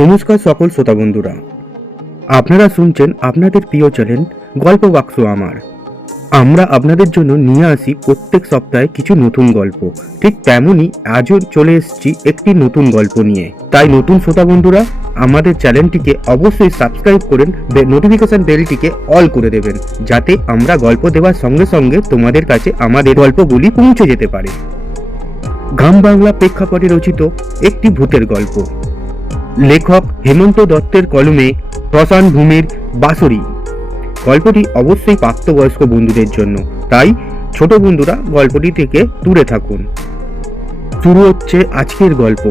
নমস্কার সকল শ্রোতা বন্ধুরা, আপনারা শুনছেন আপনাদের প্রিয় চ্যানেল গল্প বাক্স আমার। আমরা আপনাদের জন্য নিয়ে আসি প্রত্যেক সপ্তাহে কিছু নতুন গল্প। ঠিক তেমনই আজও চলে এসেছি একটি নতুন গল্প নিয়ে। তাই নতুন শ্রোতা বন্ধুরা আমাদের চ্যানেলটিকে অবশ্যই সাবস্ক্রাইব করেন, নোটিফিকেশন বেলটিকে অল করে দেবেন, যাতে আমরা গল্প দেওয়ার সঙ্গে সঙ্গে তোমাদের কাছে আমাদের গল্পগুলি পৌঁছে যেতে পারে। গ্রাম বাংলা প্রেক্ষাপটে রচিত একটি ভূতের গল্প। লেখক হেমন্ত দত্তের কলমে শ্মশান ভূমির বাঁশরি। গল্পটি অবশ্যই প্রাপ্তবয়স্ক বন্ধুদের জন্য, তাই ছোট বন্ধুরা গল্পটি থেকে দূরে থাকুন। শুরু হচ্ছে আজকের গল্প,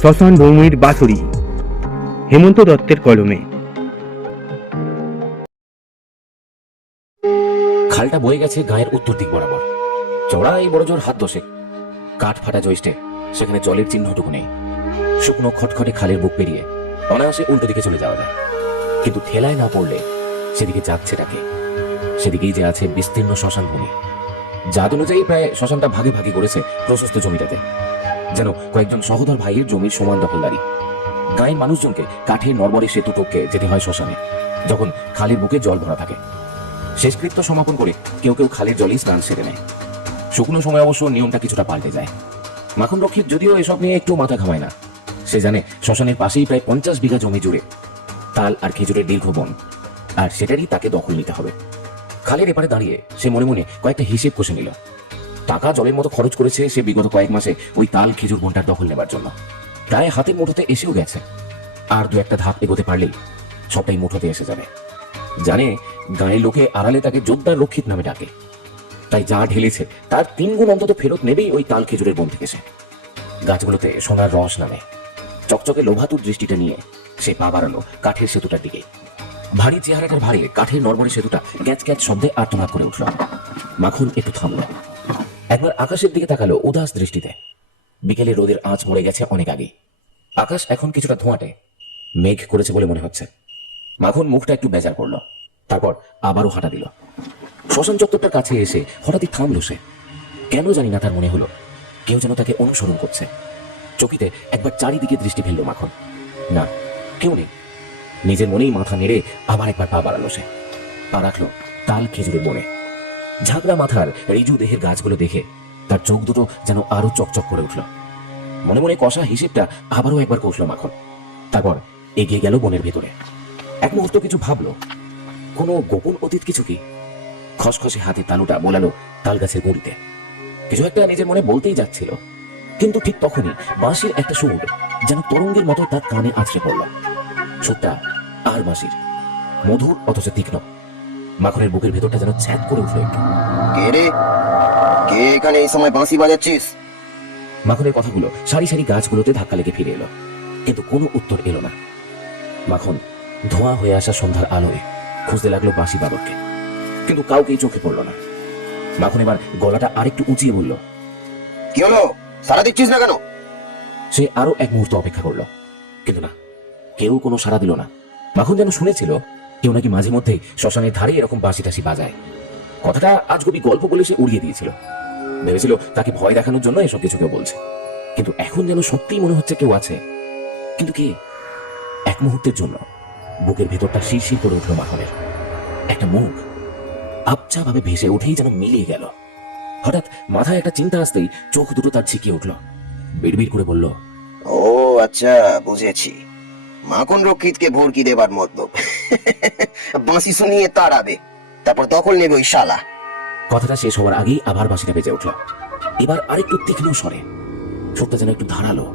শ্মশান ভূমির বাঁশরি, হেমন্ত দত্তের কলমে। খালটা বয়ে গেছে গায়ের উত্তর দিক বরাবর। চড়া এই বড় জোর হাত দশেক। কাঠ ফাটা জ্যৈষ্ঠে সেখানে জলের চিহ্নটুকু নেই। শুকনো খটখটে খালের বুক পেরিয়ে অনায়াসে উল্টো দিকে চলে যাওয়া যায়, কিন্তু ঠেলায় না পড়লে সেদিকে যাচ্ছে ডাকে। সেদিকেই যে আছে বিস্তীর্ণ শ্মশান ভূমি। জাত অনুযায়ী প্রায় শ্মশানটা ভাগে ভাগে করেছে প্রশস্ত জমিটাতে, যেন কয়েকজন সহোদর ভাইয়ের জমির সমান দখলদারি। গায়ের মানুষজনকে কাঠের নড়বড়ে সেতু টপকে যেতে হয় শ্মশানে, যখন খালের বুকে জল ভরা থাকে। শেষকৃত্য সমাপন করে কেউ কেউ খালের জলেই স্নান সেরে নেয়। শুকনো সময় অবশ্য নিয়মটা কিছুটা পাল্টে যায়। মাখন রক্ষিত যদিও এসব নিয়ে একটু মাথা ঘামায় না। সে জানে শ্মশানের পাশেই প্রায় 50 বিঘা জমি জুড়ে তাল আর খেজুরের দীর্ঘ বন, আর সেটারই তাকে দখল নিতে হবে। খালের এপারে দাঁড়িয়ে সে মনে মনে কয়েকটা হিসেব কষে নিল। টাকা জলের মতো খরচ করেছে সে বিগত কয়েক মাসে ওই তাল খেজুর বনটার দখল নেবার জন্য। প্রায় হাতের মুঠোতে এসেও গেছে। আর দু একটা ধাপ এগোতে পারলেই সবটাই মুঠোতে এসে যাবে। জানে গাঁয়ের লোকে আড়ালে তাকে জোরদার রক্ষিত নামে ডাকে, তাই যা ঢেলেছে তার 3 গুণ অন্তত ফেরত নেবেই ওই তাল খেজুরের বন থেকে। সে গাছগুলোতে সোনার রস নামে। চকচকে লোভাতুর দৃষ্টিটা নিয়ে সে পা বাড়ালো কাঠের সেতুটার দিকে। ভারী চেহারাটার ভারে কাঠের নড়বড়ে সেতুটা গ্যাচ গ্যাচ শব্দে আর্তনাদ করে উঠল। মাখন একটু থামল, একবার আকাশের দিকে তাকালো উদাস দৃষ্টিতে। বিকেলে রোদের আঁচ মরে গেছে অনেক আগে। আকাশ এখন কিছুটা ধোঁয়াটে, মেঘ করেছে বলে মনে হচ্ছে। মাখন মুখটা একটু বেজার করলো, তারপর আবারও হাঁটা দিল। শ্মশান চত্বরটার কাছে এসে হঠাৎই থামলো সে। কেন জানি না তার মনে হলো কেউ যেন তাকে অনুসরণ করছে। চকিতে একবার চারিদিকে দৃষ্টি ফেললো মাখন। না, কেউ নেই। নিজের মনেই মাথা নেড়ে আবার একবার পা বাড়ালো সে। পা রাখলো তাল খেজুরের বনে। ঝাঁকড়া মাথার রিজু দেহের গাছগুলো দেখে তার চোখ দুটো যেন আরো চকচক করে উঠল। মনে মনে কষা হিসেবটা আবারও একবার কষলো মাখন। তারপর এগিয়ে গেল বনের ভেতরে। এক মুহূর্ত কিছু ভাবলো, কোনো গোপন অতীত কিছু কি? খসখসে হাতে তালুটা বোলালো তাল গাছের গুঁড়িতে। কিছু একটা নিজের মনে বলতেই যাচ্ছিল, কিন্তু ঠিক তখনই বাঁশির একটা সুর যেন তরঙ্গের মতো তার কানে আছড়ে পড়ল। সুরটা আর বাঁশির, মধুর অথচ তীক্ষ্ণ। মাখনের বুকের ভেতরটা যেন ছ্যাদ করে উঠল একটু। কে রে? কে এখানে এই সময় বাঁশি বাজাচ্ছিস? মাখনের কথাগুলো সারি সারি গাছগুলোতে ধাক্কা লেগে ফিরে এলো, কিন্তু কোনো উত্তর এলো না। মাখন ধোঁয়া হয়ে আসা সন্ধ্যার আলোয় খুঁজতে লাগলো বাঁশি বাদককে, কিন্তু কাউকেই চোখে পড়ল না। মাখন এবার গলাটা আরেকটু উঁচিয়ে বলল, কি হলো? সারা দিচ্ছিস না কেন? সে আরো এক মুহূর্ত অপেক্ষা করলো, কিন্তু না, কেউ কোনো সাড়া দিল না। মাখন যেন শুনেছিল কেউ নাকি মাঝে মধ্যেই শ্মশানের ধারে এরকম বাঁশি টাশি বাজায়। কথাটা আজগুবি গল্প বলে সে উড়িয়ে দিয়েছিল। ভেবেছিল তাকে ভয় দেখানোর জন্য এসব কিছু কেউ বলছে, কিন্তু এখন যেন সত্যিই মনে হচ্ছে কেউ আছে। কিন্তু কে? এক মুহূর্তের জন্য বুকের ভেতরটা শিরশির করে উঠল মাখনের। একটা মুখ আবছা ভাবে ভেসে উঠেই যেন মিলিয়ে গেল। হঠাৎ মাথায় একটা চিন্তা আসতেই চোখ দুটো তার ছিকিয়ে উঠল। বিড়বিড় করে বলল, ও আচ্ছা, বুঝেছি। মাখন রক্ষিতকে ভরকি দেবার মতলব। বাঁশি শুনিয়ে তাড়াবে, তারপর দখল নেবে ওই শালা। কথাটা শেষ হওয়ার আগেই আবার বাঁশিটা বেজে উঠল, এবার আরেকটু তীক্ষ্ণ স্বরে। সুরটা যেন একটু ধারালো।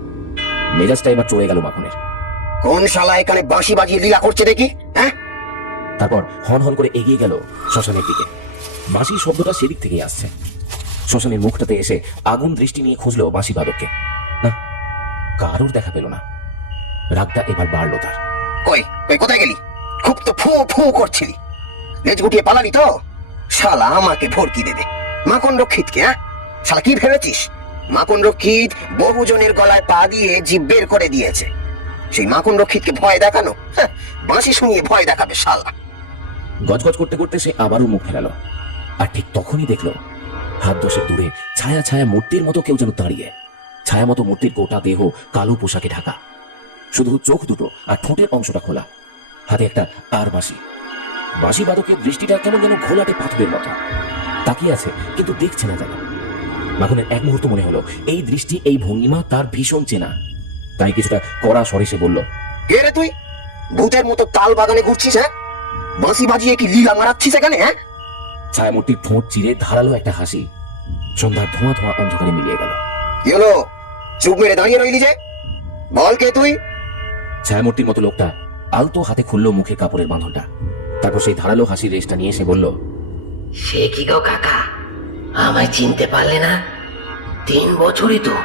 মেজাজটা এবার চড়ে গেল মাখনের। কোন শালা এখানে বাঁশি বাজিয়ে লীলা করছে দেখি? হ্যাঁ? তারপর হন হন করে এগিয়ে গেল শ্মশানের দিকে। বাঁশির শব্দটা সেদিক থেকেই আসছে। শ্মশানের মুখটাতে এসে আগুন দৃষ্টি নিয়ে খুঁজলো বাঁশি বাদককে। না, কারোর দেখা পেল না। রাগটা এবার বাড়লো তার। কই কই কোথায় গেলি? খুব তো ফু ফু করছিলি, লেজ গুটিয়ে পালালি তো। শালা আমাকে ভরকি দেবে মাখন রক্ষিতকে? হ্যাঁ শালা, কি ভেবেছিস? মাখন রক্ষিত বহুজনের গলায় পা দিয়ে জিভ বের করে দিয়েছে। সেই মাখন রক্ষিতকে ভয় দেখানো? বাঁশি শুনিয়ে ভয় দেখাবে শালা। গজগজ করতে করতে সে আবারও মুখ ফেরালো, আর ঠিক তখনই দেখলো হাত দশেক দূরে ছায়া ছায়া মূর্তির মতো কেউ যেন দাঁড়িয়ে। ছায়া মতো মূর্তির গোটা দেহ কালো পোশাকে ঢাকা। শুধু চোখ দুটো আর ঠোঁটের অংশটা খোলা, হাতে একটা আর বাঁশি। বাঁশি বাদকের দৃষ্টিটা কেমন যেন ঘোলাটে পাথরের মতো তাকিয়ে আছে, কিন্তু দেখছে না যেন। মাখনের এক মুহূর্ত মনে হলো এই দৃষ্টি, এই ভঙ্গিমা তার ভীষণ চেনা। তাই কিছুটা কড়া স্বরে সে বলল, কে রে তুই? ভূতের মতো তাল বাগানে ঘুরছিস, হ্যাঁ? বাঁশি বাজিয়ে কি লীলা মারাচ্ছিস এখানে, হ্যাঁ? ছায়ামূর্তির ঠোঁট চিরে ধারালো একটা হাসি সন্ধ্যার ধোঁয়া ধোঁয়া অন্ধকারে মিলিয়ে গেল। কি হলো? চুপ মেরে দাঁড়িয়ে রইলি যে? বল কে তুই? ছায়ামূর্তির মতো লোকটা আলতো হাতে খুললো মুখের কাপড়ের বাঁধনটা। তারপর সেই ধারালো হাসির রেশটা নিয়ে এসে বলল, সে কি গো কাকা, আমায় চিনতে পারলে না? 3 বছরই তো,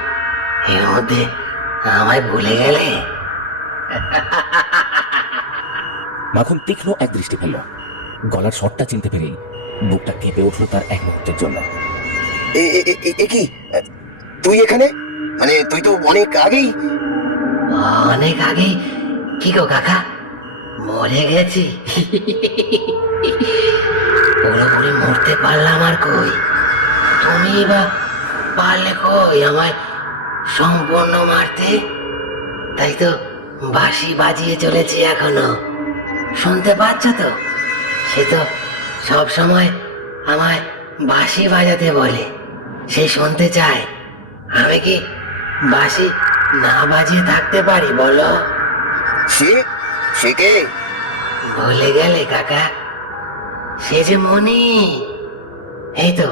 এর মধ্যে আমায় ভুলে গেলে? মাখন তীক্ষ্ণ এক দৃষ্টি ফেলল। গলার স্বরটা চিনতে পেরেই বুকটা কেঁপে উঠলো তার এক মুহূর্তের জন্য। এ কি? তুই এখানে? মানে তুই তো অনেক আগেই। অনেক আগে? কি গো কাকা, মরে গেছি? পুরোপুরি মরতে পারলাম আর কই, তুমি বা পারলে কই আমায় সম্পূর্ণ মারতে? তাই তো বাঁশি বাজিয়ে চলেছি এখনো, শুনতে পাচ্ছ তো? সে তো সব সময় আমায় বাঁশি বাজাতে বলে, সে শুনতে চায়। আমি কি বাঁশি না বাজিয়ে থাকতে পারি বলো? সে সে কে? ভুলে গেলে কাকা? সে যে মনি, এই তো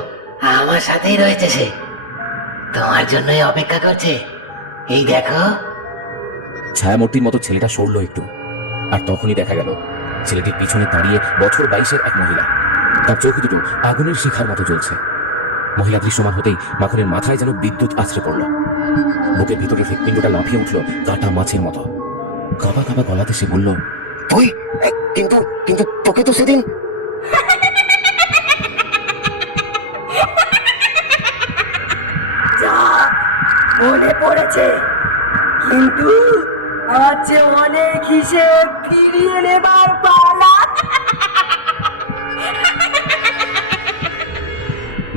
আমার সাথেই রয়েছে সে, তোমার জন্যই অপেক্ষা করছে। এই দেখো। ছায়ামূর্তির মতো ছেলেটা সরল একটু, আর তখনই দেখা গেল ছেলেটির পিছনে দাঁড়িয়ে বছর 22-এর এক মহিলা। তার চোখ দুটো আগুনের শিখার মতো জ্বলছে। মহিলা দৃশ্যমান হতেই মাখনের মাথায় যেন বিদ্যুৎ আছড়ে পড়ল। বুকের ভিতরে হৃৎপিণ্ডটা লাফিয়ে উঠল কাটা মাছের মতো। কাঁপা কাঁপা গলাতে সে বলল, তুই? কিন্তু কিন্তু তোকে তো সেদিন। মনে পড়েছে, কিন্তু আছে অনেক হিসেব ফিরিয়ে নেবার পালা।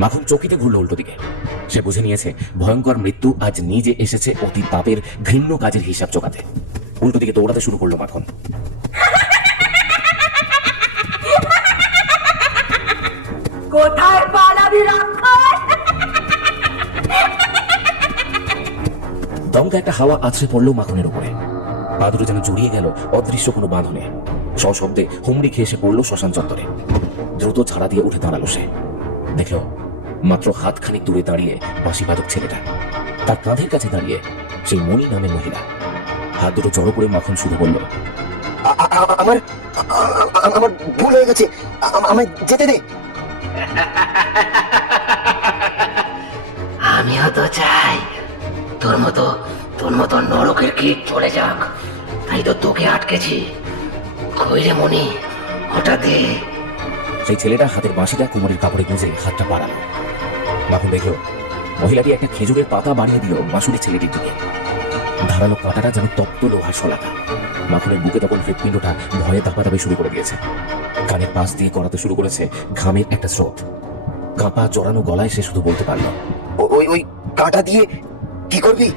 মাখন চকিতে ঘুরল উল্টো দিকে। সে বুঝে নিয়েছে ভয়ঙ্কর মৃত্যু আজ নিজে এসেছে অতি পাপের ঘৃণ্য কাজের হিসাব চোকাতে। উল্টো দিকে দৌড়াতে শুরু করলো মাখন। কোথায় পালাবি রাক্ষস? দমকা একটা হাওয়া আছড়ে পড়লো মাখনের উপরে। পা দুটো যেন জড়িয়ে গেল অদৃশ্য কোনো বাঁধনে। সশব্দে হুমড়ি খেয়ে এসে পড়লো শ্মশান চত্বরে। দ্রুত ছাড়া দিয়ে উঠে দাঁড়ালো সে। দেখলো মাত্র হাতখানিক দূরে দাঁড়িয়ে বাঁশিবাদক ছেলেটা, তার কাঁধের কাছে দাঁড়িয়ে সেই মণি নামের মহিলা। হাত দুটো জড়ো করে মাখন শুধু বলল, আমার আমার ভুল হয়ে গেছে, আমায় যেতে দে। আমিও তো চাই তোর মতো নরকের কীট চলে যাক, তাই তো তোকে আটকেছি। কইরে মনি, হঠাৎ সেই ছেলেটা হাতের বাঁশিটা কোমরের কাপড়ে গুঁজে হাতটা বাড়ালো। মাখন দেখল মহিলাটি একটা খেজুরের পাতা বানিয়ে দিল বাঁশুরি ছেলেটির দিকে। ধারালো কাঁটাটা যেন তপ্ত লোহার শলাকা। মাখনের বুকে তখন হৃৎপিণ্ডটা ভয়ে দাপাদাপি শুরু করে দিয়েছে। কানের পাশ দিয়ে করাতে শুরু করেছে ঘামের একটা স্রোত। কাঁপা জড়ানো গলায় সে শুধু বলতে পারল, ওই ওই কাঁটা দিয়ে কি করবি?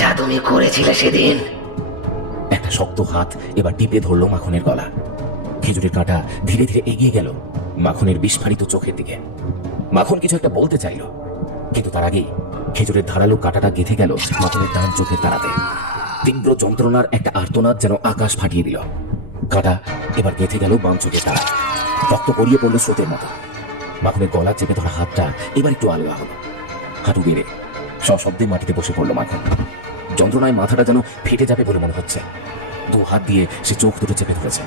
যা তুমি করেছিলে সেদিন। একটা শক্ত হাত এবার টিপে ধরলো মাখনের গলা। খেজুরের কাঁটা ধীরে ধীরে এগিয়ে গেল মাখনের বিস্ফারিত চোখের দিকে। মাখন কিছু একটা বলতে চাইল, কিন্তু তার আগেই খেজুরের ধারালো কাঁটাটা গেঁথে গেল মাখনের ডান চোখের তারাতে। তীব্র যন্ত্রণার একটা আর্তনাদ যেন আকাশ ফাটিয়ে দিল। কাঁটা এবার গেঁথে গেল বাম চোখের তারায়। রক্ত গড়িয়ে পড়লো স্রোতের মতো। মাখনের গলা চেপে ধরা হাতটা এবার একটু আলগা হলো। হাঁটু বেড়ে সশব্দে মাটিতে বসে পড়লো মাখন। যন্ত্রণায় মাথাটা যেন ফেটে যাবে বলে মনে হচ্ছে। 2 হাত দিয়ে সে চোখ দুটো চেপে ধরেছে।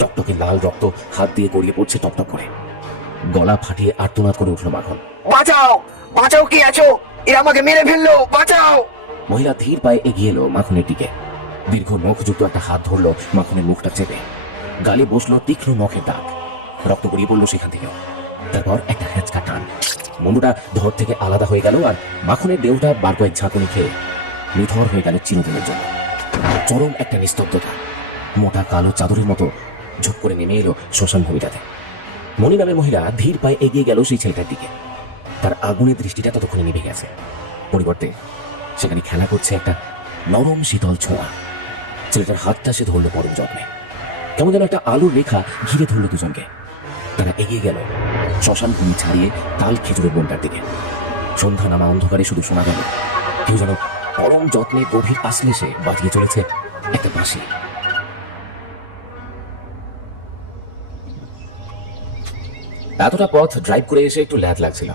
টকটকে লাল রক্ত হাত দিয়ে গড়িয়ে পড়ছে টপটপ করে। গলা ফাটিয়ে আর্তনাদ করে উঠলো মাখন। বাঁচাও, বাঁচাও, কে আছো? এরা আমাকে মেরে ফেললো, বাঁচাও। মহিলা ধীর পায়ে এগিয়ে এলো মাখনের দিকে। দীর্ঘ নখযুক্ত একটা হাত ধরলো মাখনের মুখটা চেপে। গালে বসলো তীক্ষ্ণ নখের দাগ। রক্ত গড়িয়ে পড়লো সেখান থেকেও। তারপর একটা হেঁচকা টান, মুন্ডুটা ধর থেকে আলাদা হয়ে গেল, আর মাখনের দেহটা বার কয়েক ঝাঁকুনি খেয়ে নিথর হয়ে গেল চিরদিনের জন্য। চরম একটা নিস্তব্ধতা মোটা কালো চাদরের মতো ঝুপ করে নেমে এলো শ্মশান ভূমিটাতে। মণি নামের মহিলা ধীর পায়ে এগিয়ে গেল সেই ছেলেটার দিকে। তার আগুনের দৃষ্টিটা ততক্ষণে নিভে গেছে। পরিবর্তে সেখানে খেলা করছে একটা নরম শীতল ছোঁয়া। ছেলেটার হাতটা সে ধরলো পরম যত্নে, কেমন যেন একটা আলোর রেখা ঘিরে ধরলো দুজনকে। তারা এগিয়ে গেল শ্মশান ভূমি ছাড়িয়ে তাল খেজুরের বনটার দিকে। সন্ধ্যা নামা অন্ধকারে শুধু শোনা গেল কেউ যেন পরম যত্নে গভীর আশ্লেষে বাজিয়ে চলেছে একটা বাঁশি। এতটা পথ ড্রাইভ করে এসে একটু ল্যাদ লাগছিল,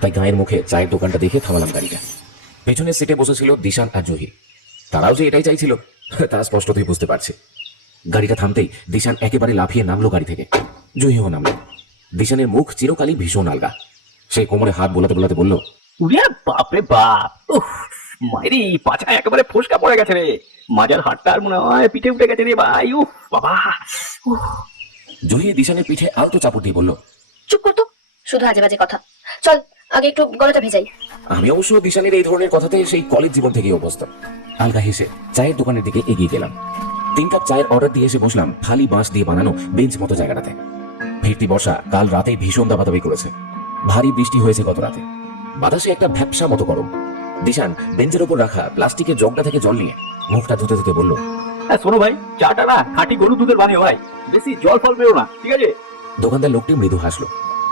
তাই গায়ের মুখে চায়ের দোকানটা দেখে থামালাম গাড়িটা। পেছনের সিটে বসেছিল দিশান আর জহি। তারাও যে এটাই চাইছিল তা স্পষ্টতই বুঝতে পারছি। গাড়িটা থামতেই দিশান একেবারে লাফিয়ে নামলো গাড়ি থেকে, জহিও নামলো। দিশানের মুখ চিরকালই ভীষণ আলগা। সে কোমরে হাত বোলাতে বোলাতে বলল, উড়িয়া বাপরে বাপ, উফ মাইরি পাছা একেবারে ফোসকা পড়ে গেছে রে। মাজার হাটটা আর মনে হয় পিঠে উঠে গেছে রে ভাই। উফ বাবা, উফ। জহি দিশানের পিঠে আলতো চাপড় দিয়ে বলল, চুপ করতো, শুধু আজে বাজে কথা। চল আগে একটু গলাটা ভেজাই। আমি অবশ্য দিশানের এই ধরনের কথাতে সেই কলেজ জীবন থেকেই অভ্যস্ত। আলগা হেসে চায়ের দোকানের দিকে এগিয়ে গেলাম। 3 কাপ চায়ের অর্ডার দিয়ে এসে বসলাম খালি বাঁশ দিয়ে বানানো বেঞ্চ মতো জায়গাটাতে। ফিরতি বর্ষা কাল রাতেই ভীষণ দাবাদাবি করেছে। ভারী বৃষ্টি হয়েছে গত রাতে। বাতাসে একটা ভ্যাপসা মতো গরম। দিশান বেঞ্চের ওপর রাখা প্লাস্টিকের জগটা থেকে জল নিয়ে মুখটা ধুতে ধুতে বলল, হ্যাঁ শোনো ভাই, চাটা না খাঁটি গরু দুধের বানিয়ে ভাই, বেশি জল ফল বেরো না, ঠিক আছে? দোকানদার লোকটি মৃদু হাসলো,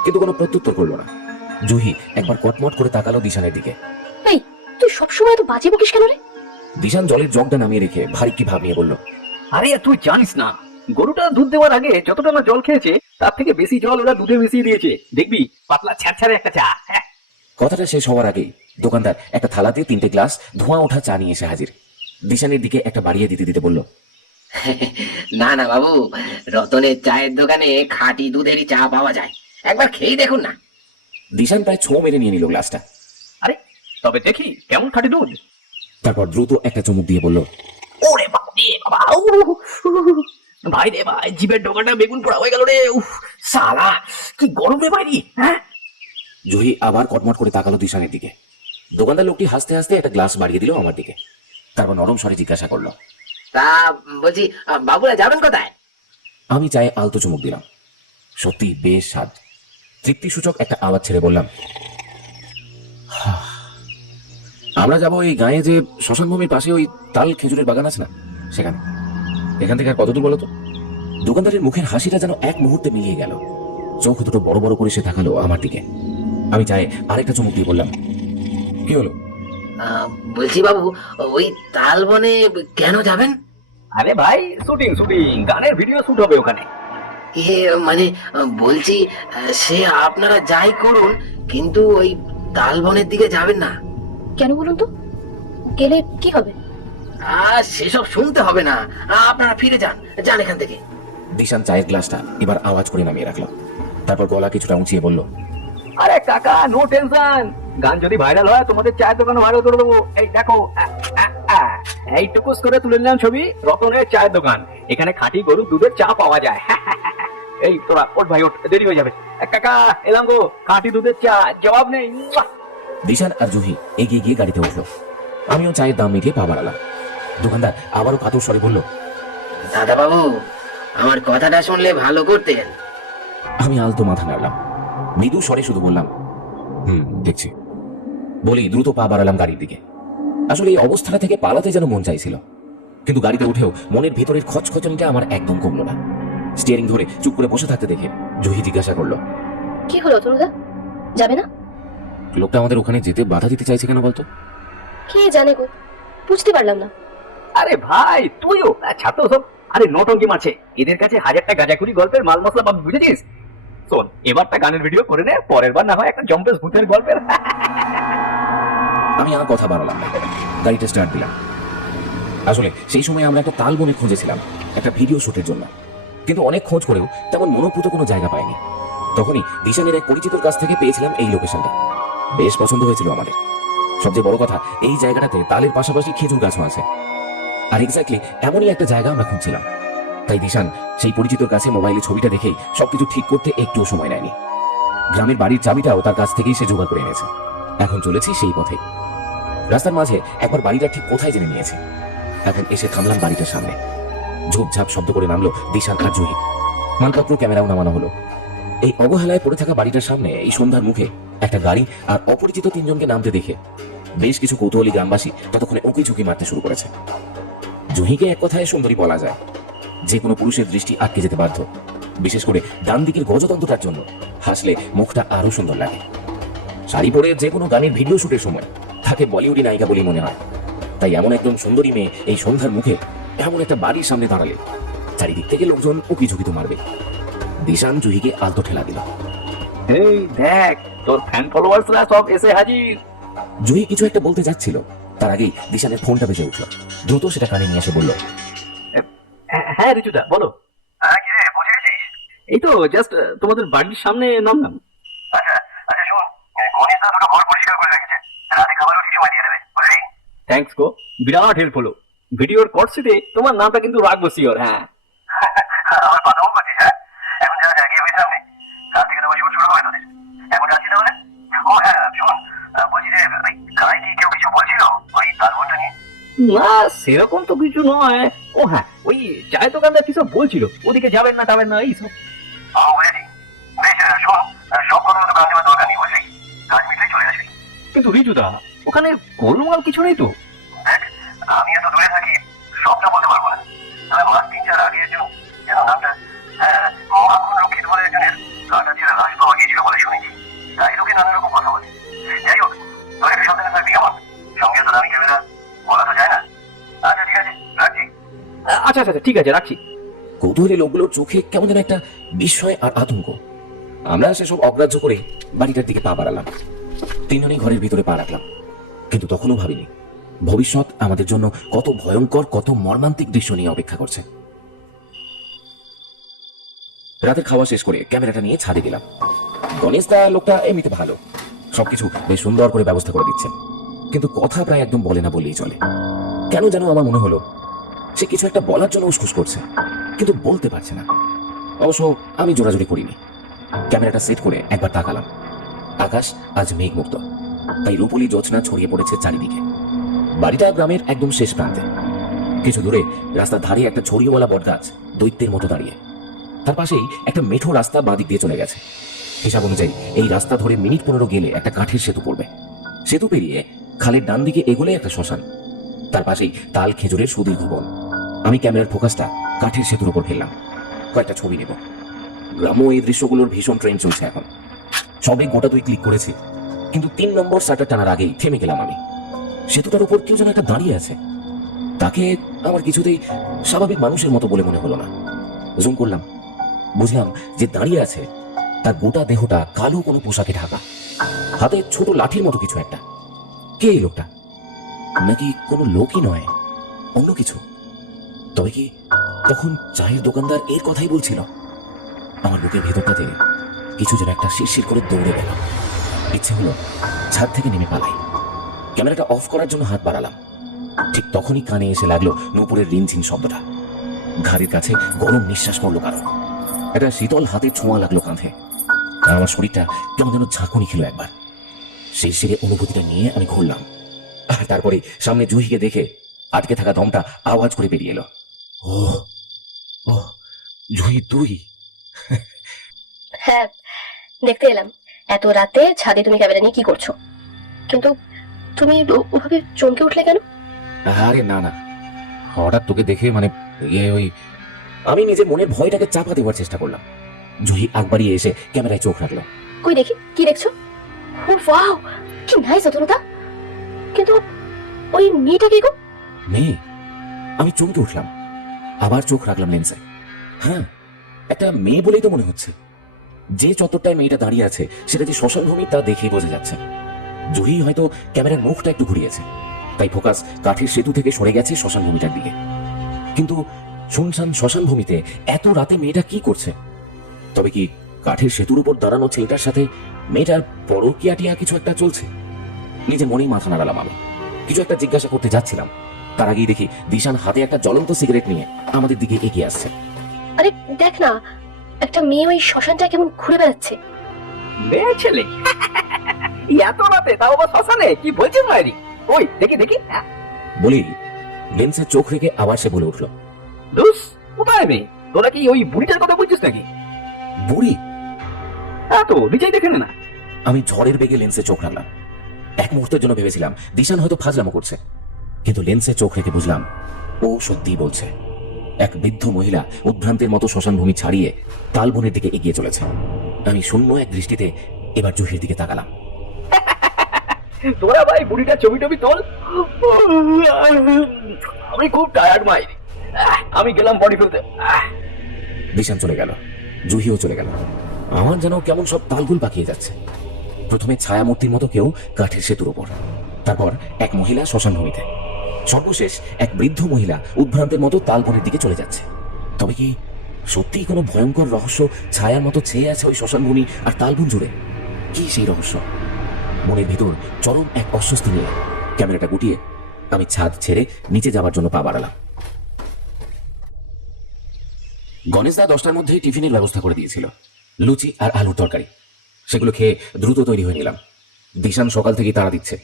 কিন্তু কোনো প্রত্যুত্তর করলো না। জুহি একবার কটমট করে তাকালো দিশানের দিকে। এই তুই সবসময় এত বাজে বকিস কেন রে? দিশান জলের জগটা নামিয়ে রেখে ভারী কি ভাব নিয়ে বলল, আরে তুই জানিস না, গরুটা দুধ দেওয়ার আগে যতটা না জল খেয়েছে তার থেকে বেশি জল ওরা দুধে মিশিয়ে দিয়েছে, দেখবি পাতলা ছ্যাঁড়ছাড়ে একটা চা। হ্যাঁ। কথাটা শেষ হওয়ার আগেই দোকানদার একটা থালাতে 3টে গ্লাস ধোঁয়া ওঠা চা নিয়ে এসে হাজির। দিশানের দিকে একটা বাড়িয়ে দিতে দিতে বলল, না না বাবু, রতনের চায়ের দোকানে খাঁটি দুধেরই চা পাওয়া যায়, একবার খেয়ে দেখুন না। দিশান প্রায় ছো মেরে নিয়ে নিল গ্লাসটা। আরে তবে দেখি কেমন খাঁটি দুধ। তারপর দ্রুত একটা চুমুক দিয়ে বলল, ওরে বাবা রে বাবা, ভাই রে ভাই, জিভের ডগাটা বেগুন পোড়া হয়ে গেল রে। উফ সালা কি গরম রে ভাই। হ্যাঁ। জুহি আবার কটমট করে তাকালো দিশানের দিকে। দোকানদার লোকটি হাসতে হাসতে একটা গ্লাস বাড়িয়ে দিল আমার দিকে। তারপর নরম স্বরে জিজ্ঞাসা করলো, তা বলছি বাবুরা যাবেন কোথায়? আমি চায়ে আলতো চুমুক দিলাম। সত্যি বেশ স্বাদ। তৃপ্তিসূচক একটা আওয়াজ ছেড়ে বললাম, আমরা যাবো এই গায়ে যে শ্মশান ভূমির পাশে ওই তাল খেজুরের বাগান আছে না, সেখানে। এখান থেকে আর কতদূর বলতো? দোকানদারের মুখের হাসিটা যেন এক মুহূর্তে মিলিয়ে গেল। চোখ দুটো বড় বড় করে সে তাকালো আমার দিকে। আমি চায়ে আরেকটা চুমুক দিয়ে বললাম, কি হলো? বলছি বাবু, ওই তালবনে কেন যাবেন? আরে ভাই শুটিং শুটিং, গানের ভিডিও শুট হবে ওখানে। এ মানে বলছি, সে আপনারা যাই করুন, কিন্তু ওই তালবনের দিকে যাবেন না। কেন বলুন তো, গেলে কি হবে? আর সেসব শুনতে হবে না, আপনারা ফিরে যান, যান এখান থেকে। দিশান চায়ের গ্লাসটা এবার আওয়াজ করে নামিয়ে রাখলো। তারপর গলা কিছুটা উঁচিয়ে বলল, আরে কাকা নো টেনশন, গান যদি ভাইরাল হয় তোমাদের চায়ের দোকানে ভাইরাল করে দেবো। এই দেখো এই টুকুস করে তুলে নিলাম ছবি, রতনের চায়ের দোকান, এখানে খাঁটি গরুর দুধের চা পাওয়া যায়। এই তোরা ওঠ ভাই ওঠ, দেরি হয়ে যাবে। কাকা এলাম গো, খাঁটি দুধের চা, জবাব নেই। দিশান আর জুহি এগিয়ে গিয়ে গাড়িতে উঠলো। আমিও চায়ের দাম মিটিয়ে পা বাড়ালাম। দোকানদার আবারও কাতর স্বরে বলল, দাদা বাবু, আমার কথাটা শুনলে ভালো করতেন। আমি আলতো মাথা নাড়লাম। মৃদু স্বরে শুধু বললাম, দেখছি। বলি দ্রুত পা বাড়ালাম গাড়ির দিকে। আসলে এই অবস্থাটা থেকে পালাতে যেন মন চাইছিল, কিন্তু গাড়িতে উঠেও মনের ভেতরের খচখচনিটা আমার একদম কমলো না। স্টিয়ারিং ধরে চুপ করে বসে থাকতে দেখে জহি জিজ্ঞাসা করলো, কি হলো তনুদা, যাবে না? লোকটা আমাদের ওখানে যেতে বাধা দিতে চাইছে কেন বলতো? কে জানে গো, বুঝতে পারলাম না। আরে ভাই তুইও ছাত্র সব, আরে নোটঙ্কি মারছে, এদের কাছে হাজারটা গাজাকুড়ি গল্পের মাল মশলা পাবি, বুঝেছিস? শোন, এবারটা গানের ভিডিও করে নে, পরের বার না হয় একটা জম্পেস ভূতের গল্পের। আমি আর কথা বাড়ালাম না, গাড়িটা স্টার্ট দিলাম। আসলে সেই সময় আমরা একটা তালবনে খুঁজেছিলাম একটা ভিডিও শুটের জন্য, কিন্তু অনেক খোঁজ করেও তেমন মনোপুত কোনো জায়গা পাইনি। তখনই দিশানের এক পরিচিতর কাছ থেকে পেয়েছিলাম এই লোকেশনটা। বেশ পছন্দ হয়েছিল আমাদের। সবচেয়ে বড় কথা, এই জায়গাটাতে তালের পাশাপাশি খেজুর গাছও আছে। আর এক্স্যাক্টলি এমনই একটা জায়গা আমরা খুঁজছিলাম। তাই দিশান সেই পরিচিতর কাছে মোবাইলে ছবিটা দেখেই সবকিছু ঠিক করতে একটুও সময় নেয়নি। গ্রামের বাড়ির চাবিটাও তার কাছ থেকেই সে জোগাড় করে এনেছে। এখন চলেছি সেই পথে। রাস্তার মাঝে একবার বাড়িটা ঠিক কোথায় জেনে নিয়েছে। এখন এসে থামলাম বাড়িটার সামনে। ঝোপঝাপ শব্দ করে নামলো দিশান আর জুহি। মালপত্র ক্যামেরাও নামানো হলো। এই অবহেলায় পড়ে থাকা বাড়িটার সামনে এই সন্ধ্যার মুখে একটা গাড়ি আর অপরিচিত 3 জনকে নামতে দেখে বেশ কিছু কৌতূহলী গ্রামবাসী ততক্ষণে উঁকি ঝুঁকি মারতে শুরু করেছে। জুহিকে এক কথায় সুন্দরী বলা যায়। যে কোনো পুরুষের দৃষ্টি আটকে যেতে বাধ্য, বিশেষ করে ডান দিকের গজতন্ত্রটার জন্য। হাসলে মুখটা আরো সুন্দর লাগে। শাড়ি পরে যে কোনো গানের ভিডিও শুটের সময় তাকে বলিউডি নায়িকা বলেই মনে হয়। তাই এমন একদম সুন্দরী মেয়ে এই সন্ধ্যার মুখে এমন একটা বাড়ির সামনে দাঁড়ালে চারিদিক থেকে লোকজন উকি ঝুঁকি তো মারবে। দিশান জুহিকে আলতো ঠেলা দিল। এই দেখ, তোর ফ্যান ফলোয়ার্সরা সব এসে হাজির। জুহি কিছু একটা বলতে যাচ্ছিল, তার আগেই দিশানের ফোনটা বেজে উঠল। দ্রুত সেটা কানে নিয়ে এসে বলল, হ্যাঁ রিচুদা বলো। এই তো জাস্ট তোমাদের বাড়ির সামনে নামলাম। থ্যাঙ্কস গো, বিরাট হেল্প হলো। ভিডিওর কর্সিতে তোমার নামটা কিন্তু রাখবো শিওর। হ্যাঁ না, সেরকম তো কিছু নয়। ও হ্যাঁ, ওই চায়ের দোকানদার কি সব বলছিল, ওদিকে যাবেন না যাবেন না এই সব। কিন্তু রিজুদা, ওখানে গোলমাল কিছু নেই তো? আমি এত দূরে থাকি, সবটা বলতে পারবো না। তবে মাস 3-4 আগে একজন যেন নামটা মাখন রক্ষিত বলে একজনের কাটা ছেড়ে লাশ পাওয়া গিয়েছিল বলে শুনেছি। তাই লোকে নানা রকম কথা বলে। যাই হোক, তোর একটু সাবধানে থাকবি আমার সঙ্গে। তো দামি ক্যামেরা বলা তো যায় না। আচ্ছা ঠিক আছে, রাখছি। আচ্ছা আচ্ছা ঠিক আছে, রাখছি। কৌতূহলী লোকগুলোর চোখে কেমন যেন একটা বিস্ময় আর আতঙ্ক। আমরা সেসব অগ্রাহ্য করে বাড়িটার দিকে পা বাড়ালাম। তিনজনই ঘরের ভিতরে পা রাখলাম, কিন্তু তখনও ভাবিনি ভবিষ্যৎ আমাদের জন্য কত ভয়ঙ্কর, কত মর্মান্তিক দৃশ্য নিয়ে অপেক্ষা করছে। রাতের খাওয়া শেষ করে ক্যামেরাটা নিয়ে ছাদে গেলাম। গণেশ দা লোকটা এমনিতে ভালো, সবকিছু বেশ সুন্দর করে ব্যবস্থা করে দিচ্ছে, কিন্তু কথা প্রায় একদম বলে না বললেই চলে। কেন যেন আমার মনে হলো সে কিছু একটা বলার জন্য উসখুস করছে, কিন্তু বলতে পারছে না। অবশ্য আমি জোরাজুরি করিনি। ক্যামেরাটা সেট করে একবার তাকালাম। আকাশ আজ মেঘমুক্ত, তাই রূপলি জ্যোৎস্না ছড়িয়ে পড়েছে চারিদিকে। বাড়িটা গ্রামের একদম শেষ প্রান্তে। কিছু দূরে রাস্তার ধারে একটা ছড়িয়েওয়ালা বটগাছ দৈত্যের মতো দাঁড়িয়ে। তার পাশেই একটা মেঠো রাস্তা বাঁদিক দিয়ে চলে গেছে। হিসাব অনুযায়ী এই রাস্তা ধরে মিনিট 15 গেলে একটা কাঠের সেতু পড়বে। সেতু পেরিয়ে খালের ডান দিকে এগোলে একটা শ্মশান, তার পাশেই তাল খেজুরের সুদীর্ঘ বন। আমি ক্যামেরার ফোকাসটা কাঠের সেতুর উপর ফেললাম, কয়েকটা ছবি নেব। গ্রাম্য এই দৃশ্যগুলোর ভীষণ ট্রেন্ড চলছে এখন। সবে গোটা 2 ক্লিক করেছি, কিন্তু 3 নম্বর শাটার টানার আগেই থেমে গেলাম আমি। সেতুটার উপর কেউ যেন একটা দাঁড়িয়ে আছে। তাকে আমার কিছুতেই স্বাভাবিক মানুষের মতো বলে মনে হলো না। জুম করলাম, বুঝলাম যে দাঁড়িয়ে আছে তার গোটা দেহটা কালো কোনো পোশাকে ঢাকা, হাতে ছোট লাঠির মতো কিছু একটা। কে এই লোকটা? নাকি কোনো লোকই নয়, অন্য কিছু? তবে কি তখন চায়ের দোকানদার এর কথাই বলছিল? আমার বুকের ভেতরটাতে কিছু যেন একটা শিরশির করে দৌড়ে গেল। ইচ্ছে হলো ছাদ থেকে নেমে পালাই। ক্যামেরাটা অফ করার জন্য হাত বাড়ালাম, ঠিক তখনই কানে এসে লাগলো নূপুরের রিনঝিন শব্দটা। ঘাড়ের কাছে গরম নিঃশ্বাস পড়লো কারো, একটা শীতল হাতের ছোঁয়া লাগলো কাঁধে। আর আমার শরীরটা কেমন যেন ঝাঁকুনি খেলো একবার। সেই সেরে অনুভূতিটা নিয়ে আমি ঘুরলাম, আর তারপরে সামনে জুহিকে দেখে আটকে থাকা দমটা আওয়াজ করে বেরিয়ে এলো। ও ও জুহি, তুই? হ্যাঁ, দেখতে এলাম। এত রাতে ছাদে তুমি ক্যামেরা নিয়ে কি করছো? কিন্তু তুমি ওভাবে চমকে উঠলে কেন? আরে না না, হঠাৎ তোকে দেখে মানে ওই আমি নিজের মনের ভয়টাকে চাপা দেওয়ার চেষ্টা করলাম। জুহি আগ বাড়িয়ে এসে ক্যামেরায় চোখ রাখলো। কই দেখি, কি দেখছো? ও ওয়াও, কি নাইস অতনুদা। কিন্তু ওই মেয়েটা কে গো? মেয়ে? আমি চমকে উঠলাম, আবার চোখ রাখলাম লেন্সে। হ্যাঁ, একটা মেয়ে বলেই তো মনে হচ্ছে। যে চত্বরটায় মেয়েটা দাঁড়িয়ে আছে সেটা যে শ্মশান ভূমি তা দেখেই বোঝা যাচ্ছে। জুহি হয়তো ক্যামেরার মুখটা একটু ঘুরিয়েছে, তাই ফোকাস কাঠের সেতু থেকে সরে গেছে শ্মশান ভূমিটার দিকে। কিন্তু শুনশান শ্মশান ভূমিতে এত রাতে মেয়েটা কি করছে? তবে কি কাঠের সেতুর উপর দাঁড়ানো ছেলেটার সাথে মেয়েটার পরকীয়াটিয়া কিছু একটা চলছে? নিজে মনেই মাথা নাড়ালাম আমি। কিছু একটা জিজ্ঞাসা করতে যাচ্ছিলাম, তার আগেই দেখি দিশান হাতে একটা জ্বলন্ত সিগারেট নিয়ে আমাদের দিকে এগিয়ে আসছে। আরে দেখ না, একটা মেয়ে ওই শ্মশানটা কেমন ঘুরে বেড়াচ্ছে। মেয়ে ছেলে এত রাতে, তাও আবার শ্মশানে? কি বলছিস মায়েরি? ওই দেখি দেখি। বলি লেন্সে চোখ রেখে আবার সে বলে উঠলো, দুস, কোথায় মেয়ে? তোরা কি ওই বুড়িটার কথা বলছিস নাকি? বুড়ি? হ্যাঁ তো, নিজেই দেখে নে না। আমি ঝড়ের বেগে লেন্সে চোখ রাখলাম। এক মুহূর্তের জন্য ভেবেছিলাম দিশান হয়তো ফাজলামো করছে, কিন্তু লেন্সে চোখ রেখে বুঝলাম ও সত্যিই বলছে। এক বৃদ্ধ মহিলা উদ্ভ্রান্তের মতো শ্মশানভূমি ছাড়িয়ে তালবনের দিকে এগিয়ে চলেছে। আমি শূন্য এক দৃষ্টিতে এবার জহির দিকে তাকালাম। তোরা ভাই বুড়িটা ছবি টবি তোল। আমি খুব টায়ার্ড ভাই, আমি গেলাম বডি ফেলতে। দিশান চলে গেল, জুহিও চলে গেল। আমার যেন কেমন সব তালগুল পাকিয়ে যাচ্ছে। প্রথমে ছায়ামূর্তির মতো কেউ কাঠের সেতুর উপর, তারপর এক মহিলা শ্মশানভূমিতে, সর্বশেষ এক বৃদ্ধ মহিলা উদ্ভ্রান্তের মতো তালবনের দিকে চলে যাচ্ছে। তবে কি সত্যিই কোনো ভয়ঙ্কর রহস্য ছায়ার মতো ছেয়ে আছে ওই শ্মশানভূমি আর তালবন জুড়ে? কি সেই রহস্য? মনের ভিতর চরম এক অস্বস্তি নিয়ে ক্যামেরাটা গুটিয়ে আমি ছাদ ছেড়ে নিচে যাওয়ার জন্য পা বাড়ালাম। গণেশদা 10টার মধ্যেই টিফিনের ব্যবস্থা করে দিয়েছিল, লুচি আর আলুর তরকারি। সেগুলো খেয়ে দ্রুত তৈরি হয়ে নিলাম। দিশান সকাল থেকেই তাড়া দিচ্ছে।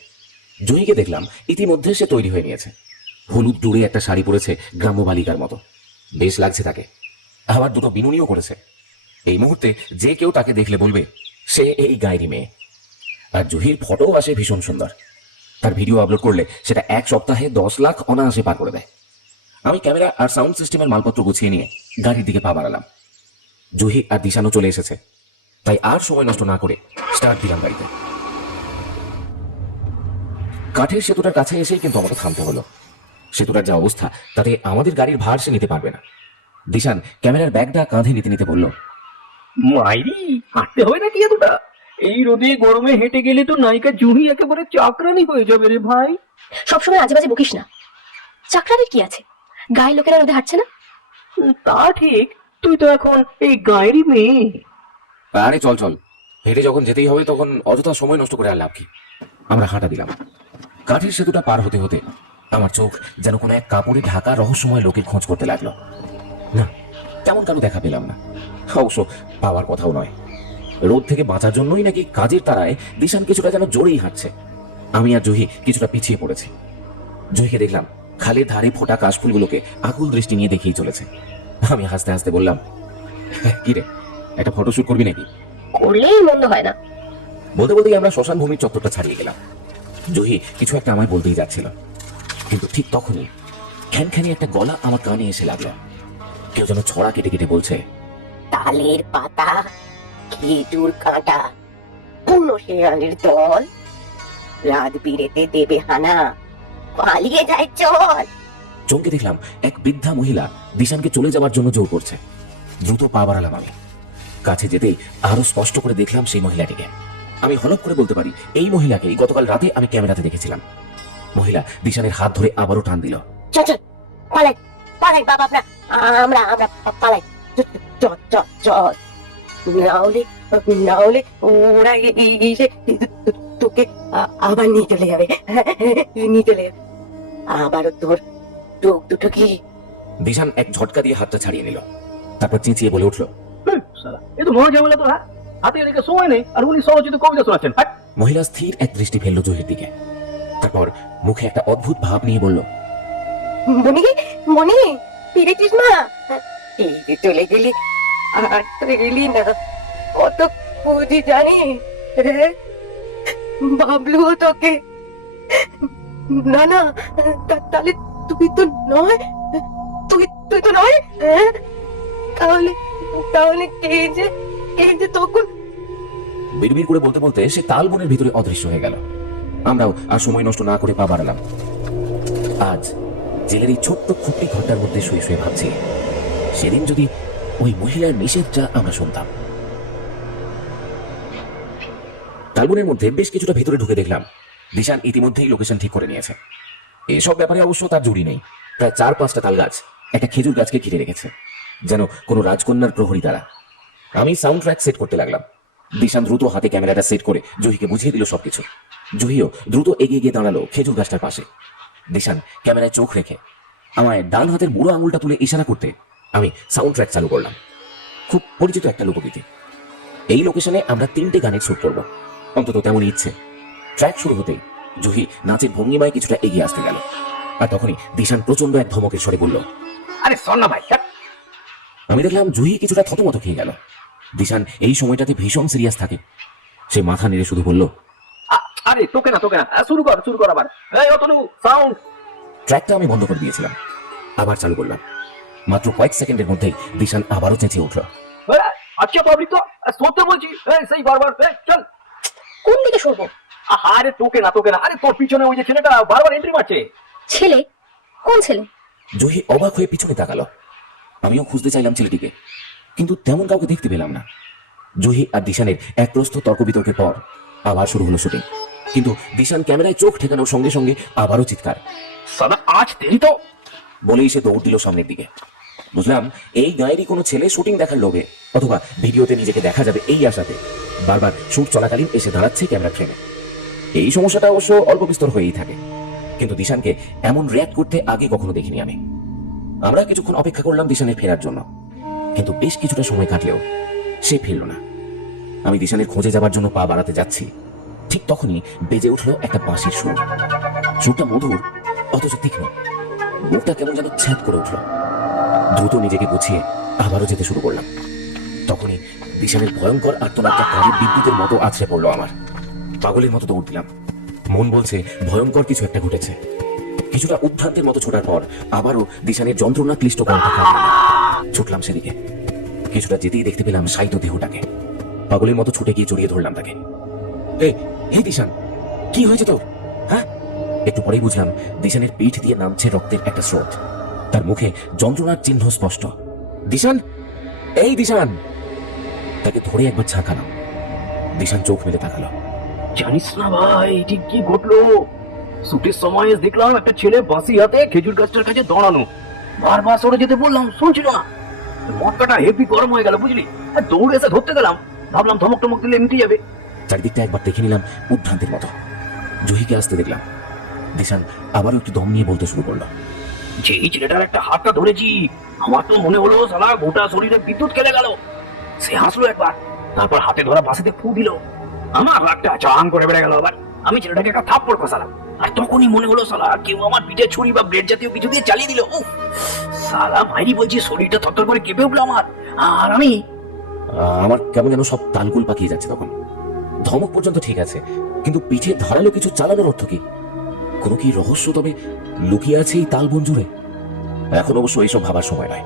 জুহিকে দেখলাম ইতিমধ্যে সে তৈরি হয়ে নিয়েছে। হলুদ ডুরে একটা শাড়ি পরেছে গ্রাম্য বালিকার মতো, বেশ লাগছে তাকে। আবার দুটো বিনুনিও করেছে। এই মুহূর্তে যে কেউ তাকে দেখলে বলবে সে এই গায়েরই মেয়ে। আর জুহির ফটোও আসে ভীষণ সুন্দর। তার ভিডিও আপলোড করলে সেটা এক সপ্তাহে 10 লাখ অনায়াসে পার করে দেয়। আমি ক্যামেরা আর সাউন্ড সিস্টেমের মালপত্র গুছিয়ে নিয়ে গাড়ির দিকে পা বাড়ালাম। জুহি আর দিশানও চলে এসেছে, তাই আর সময় নষ্ট না করে স্টার্ট দিলাম গাড়িতে। কাঠের সেতুটার কাছে এসেই কিন্তু আমাকে থামতে হলো। সেতুটার যা অবস্থা তাতে আমাদের গাড়ির ভার সে নিতে পারবে না। দিশান ক্যামেরার ব্যাগটা কাঁধে নিতে নিতে বলল, মাইরি হাঁটতে হবে নাকি এতটা? এই রোদে গরমে হেঁটে গেলে তো নায়িকা জুহি একেবারে চাকরানি হয়ে যাবে রে ভাই। সবসময় আজে বাজে বকিস না। চাকরানির কি আছে? গায়ের লোকেরা রোদে হাঁটছে না? তা ঠিক, তুই তো এখন এই গায়েরই মেয়ে। আরে চল চল, হেঁটে যখন যেতেই হবে তখন অযথা সময় নষ্ট করে আর লাভ কি। আমরা হাঁটা দিলাম। কাঠের সেতুটা পার হতে হতে আমার চোখ যেন কোনো এক কাপড়ে ঢাকা রহস্যময় লোকের খোঁজ করতে লাগলো। না, তেমন কারো দেখা পেলাম না। অবশ্য পাওয়ার কথাও নয়। রোদ থেকে বাঁচার জন্যই নাকি কাজের তারায় দিশান কিছুটা যেন জোরেই হাঁটছে। আমি আর জুহি কিছুটা পিছিয়ে পড়েছি। জুহিকে দেখলাম খালের ধারে ফোটা কাশফুলগুলোকে আকুল দৃষ্টি নিয়ে দেখেই চলেছে। আমি হাসতে হাসতে বললাম, কি রে, একটা ফটোশুট করবি নাকি? করলেই মন্দ হয় না। বলতে বলতেই আমরা শ্মশান ভূমির চত্বরটা ছাড়িয়ে গেলাম। জুহি কিছু একটা আমায় বলতেই যাচ্ছিল, কিন্তু ঠিক তখনই খ্যানখ্যানি একটা গলা আমার কানে এসে লাগলো। কেউ যেন ছড়া কেটে কেটে বলছে, তালের পাতা, খেজুর কাঁটা, বুনো শেয়ালের দল, রাত বিরেতে দেবে হানা, পালিয়ে যায় চল। চমকে দেখলাম এক বৃদ্ধা মহিলা দিশানকে চলে যাওয়ার জন্য জোর করছে। দ্রুত পা বাড়ালাম আমি। কাছে যেতেই আরো স্পষ্ট করে দেখলাম সেই মহিলাটিকে। আমি হলপ করে বলতে পারি এই মহিলাকেই গতকাল রাতে আমি ক্যামেরাতে দেখেছিলাম। মহিলা দিশানের হাত ধরে আবারও টান দিল। চল চল, পালাই পালাই বাবা, আমরা আমরা পালাই, চল চল চল। নাহলে নাহলে ওরা এসে তোকে আবার নিয়ে চলে যাবে, নিয়ে চলে যাবে। আবারও তোর চোখ দুটো কি। দিশান এক ঝটকা দিয়ে হাতটা ছাড়িয়ে নিল, তারপর চেঁচিয়ে বলে উঠল, এ তো মহা ঝামেলা তো। হ্যাঁ, হাতে এদিকে সময় নেই আর উনি সরচিত কবিতা শোনাচ্ছেন। মহিলা স্থির এক দৃষ্টি ফেললো জহির দিকে, তারপর মুখে একটা অদ্ভুত ভাব নিয়ে বলল, মনি মনি, ফিরেছিস না? এই যে চলে গেলি আর গেলি না, কত বুঝি জানি। ভাবলু তোকে। না না, তাহলে তুই তো নয়, তুই তো নয়। তাহলে তাহলে কে যে তখন। বিড়বিড় করে বলতে বলতে সে তালবনের ভিতরে অদৃশ্য হয়ে গেল। আমরাও আর সময় নষ্ট না করে পা বাড়ালাম। আজ জেলের এই ছোট্ট খুপড়ি ঘরটার মধ্যে শুয়ে শুয়ে ভাবছি, সেদিন যদি ওই মহিলার নিষেধটা আমরা শুনতাম। তালবনের মধ্যে বেশ কিছুটা ভেতরে ঢুকে দেখলাম দিশান ইতিমধ্যেই লোকেশন ঠিক করে নিয়েছে। এসব ব্যাপারে অবশ্য তার জুড়ি নেই। প্রায় 4-5টা তাল গাছ একটা খেজুর গাছকে ঘিরে রেখেছে, যেন কোনো রাজকন্যার প্রহরী তারা। আমি সাউন্ড ট্র্যাক সেট করতে লাগলাম। দিশান দ্রুত হাতে ক্যামেরাটা সেট করে জুহিকে বুঝিয়ে দিল সবকিছু। জুহিও দ্রুত এগিয়ে গিয়ে দাঁড়ালো খেজুর গাছটার পাশে। দিশান ক্যামেরায় চোখ রেখে আমায় ডান হাতের বুড়ো আঙুলটা তুলে ইশারা করতে আমি সাউন্ড ট্র্যাক চালু করলাম। খুব পরিচিত একটা লোকগীতি। এই লোকেশনে আমরা 3টে গানের শুট করব, অন্তত তেমনই ইচ্ছে। ট্র্যাক শুরু হতেই জুহি নাচের ভঙ্গিমায় কিছুটা এগিয়ে আসতে গেল, আর তখনই দিশান প্রচন্ড এক ধমকের স্বরে বলল, আরে শোন না ভাই। আমি দেখলাম জুহি কিছুটা থতমত খেয়ে গেল। দিশান এই সময়টাতে ভীষণ সিরিয়াস থাকে। সে মাথা নেড়ে শুধু বলল, আরে তোকে না শুরু কর আবার। এই অতনু সাউন্ড। ট্র্যাকটা আমি বন্ধ করে দিয়েছিলাম, আবার চালু করলাম। মাত্র কয়েক সেকেন্ডের মধ্যেই দিশান আবারও চেঁচিয়ে উঠল। আচ্ছা পাবলিক তো সত্যি বলছি, সেই বারবার চল। কোন দিকে সরবো? আরে তোকে না, আরে তোর পিছনে ওই যে ছেলেটা বারবার এন্ট্রি মারছে। ছেলে? কোন ছেলে? জহি অবাক হয়ে পিছনে তাকালো। আমিও খুঁজতে চাইলাম ছেলেটিকে, কিন্তু তেমন কাউকে দেখতে পেলাম না। জহি আর দিশানের এক প্রস্থ তর্ক বিতর্কের পর আবার শুরু হলো শুটিং, কিন্তু দিশান ক্যামেরায় চোখ ঠেকানোর সঙ্গে সঙ্গে আবারও চিৎকার। সালা আজ দেরি তো বলেই সে দৌড় দিল সামনের দিকে। বুঝলাম এই গায়েরই কোনো ছেলে শুটিং দেখার লোভে অথবা ভিডিওতে নিজেকে দেখা যাবে এই আশাতে বারবার শুট চলাকালীন এসে দাঁড়াচ্ছে ক্যামেরা ফ্রেমে। এই সমস্যাটা অবশ্য অল্প বিস্তর হয়েই থাকে, কিন্তু দিশানকে এমন রিয়্যাক্ট করতে আগে কখনো দেখিনি আমি। আমরা কিছুক্ষণ অপেক্ষা করলাম দিশানের ফেরার জন্য, কিন্তু বেশ কিছুটা সময় কাটলেও সে ফিরল না। আমি দিশানের খোঁজে যাবার জন্য পা বাড়াতে যাচ্ছি, ঠিক তখনই বেজে উঠলো একটা বাঁশির সুর। সুরটা মধুর অথচ তীক্ষ্ণ, মুখটা কেমন যেন ছ্যাদ করে উঠল। দ্রুত নিজেকে গুছিয়ে আবারও যেতে শুরু করলাম। তখনই দিশানের ভয়ঙ্কর আর্তনাদটা কানের বিদ্যুতের মতো আছড়ে পড়লো আমার। পাগলের মতো দৌড় দিলাম, মন বলছে ভয়ঙ্কর কিছু একটা ঘটেছে। কিছুটা উদ্ভ্রান্তের মতো ছোটার পর আবারও দিশানের যন্ত্রণা ক্লিষ্ট কণ্ঠ ছুটলাম সেদিকে। কিছুটা যেতেই দেখতে পেলাম শায়িত দেহটাকে। পাগলের মতো ছুটে গিয়ে জড়িয়ে ধরলাম তাকে। হে দিশান, কি হয়েছে তোর? হ্যাঁ? একটু পরেই বুঝলাম দিশানের পিঠ দিয়ে নামছে রক্তের একটা স্রোত। তার মুখে যন্ত্রণার চিহ্ন স্পষ্ট। দিশান, এই দিশান! তাকে ধরে একবার ঝাঁকালাম। দিশান চোখ মেলে তাকালো। জানিস না ভাই ঠিক কি ঘটলো? শুটের সময় দেখলাম একটা ছেলে বাঁশি হাতে খেজুর গাছটার কাছে দাঁড়ানো। বারবার সরে যেতে বললাম, শুনছিল না। মটকাটা হেভি গরম হয়ে গেল বুঝলি, দৌড়ে এসে ধরতে গেলাম, ভাবলাম ধমক টমক দিলে মিটে যাবে। চারিদিকটা একবার দেখে নিলাম উদ্ভ্রান্তের মতো। জহিকে আসতে দেখলাম। দিশান আবারও একটু দম নিয়ে বলতে শুরু করলো। যে এই ছেলেটার একটা হাতটা ধরেছি, আমার তো মনে হলো সালা গোটা শরীরে বিদ্যুৎ খেলে গেল। সে হাসলো একবার, তারপর হাতে ধরা বাঁশিতে ফু দিল। আমার রাগটা চাং করে বেড়ে গেল। আবার আমি ছেলেটাকে একটা থাপ্পড় কষালাম, আর তখনই মনে হলো সালা কেউ আমার পিঠে ছুরি বা ব্লেড জাতীয় কিছু দিয়ে চালিয়ে দিল। উফ সালা মাইরি বলছি, শরীরটা থরথর করে কেঁপে উঠলো আমার। আর আমার কেমন যেন সব তালগুল পাকিয়ে যাচ্ছে তখন। ধমক পর্যন্ত ঠিক আছে, কিন্তু পিঠে ধারালো কিছু চালানোর অর্থ কি? কোনো কি রহস্য তবে লুকিয়ে আছে এই তাল বন জুড়ে? এখন অবশ্য এইসব ভাবার সময় নয়।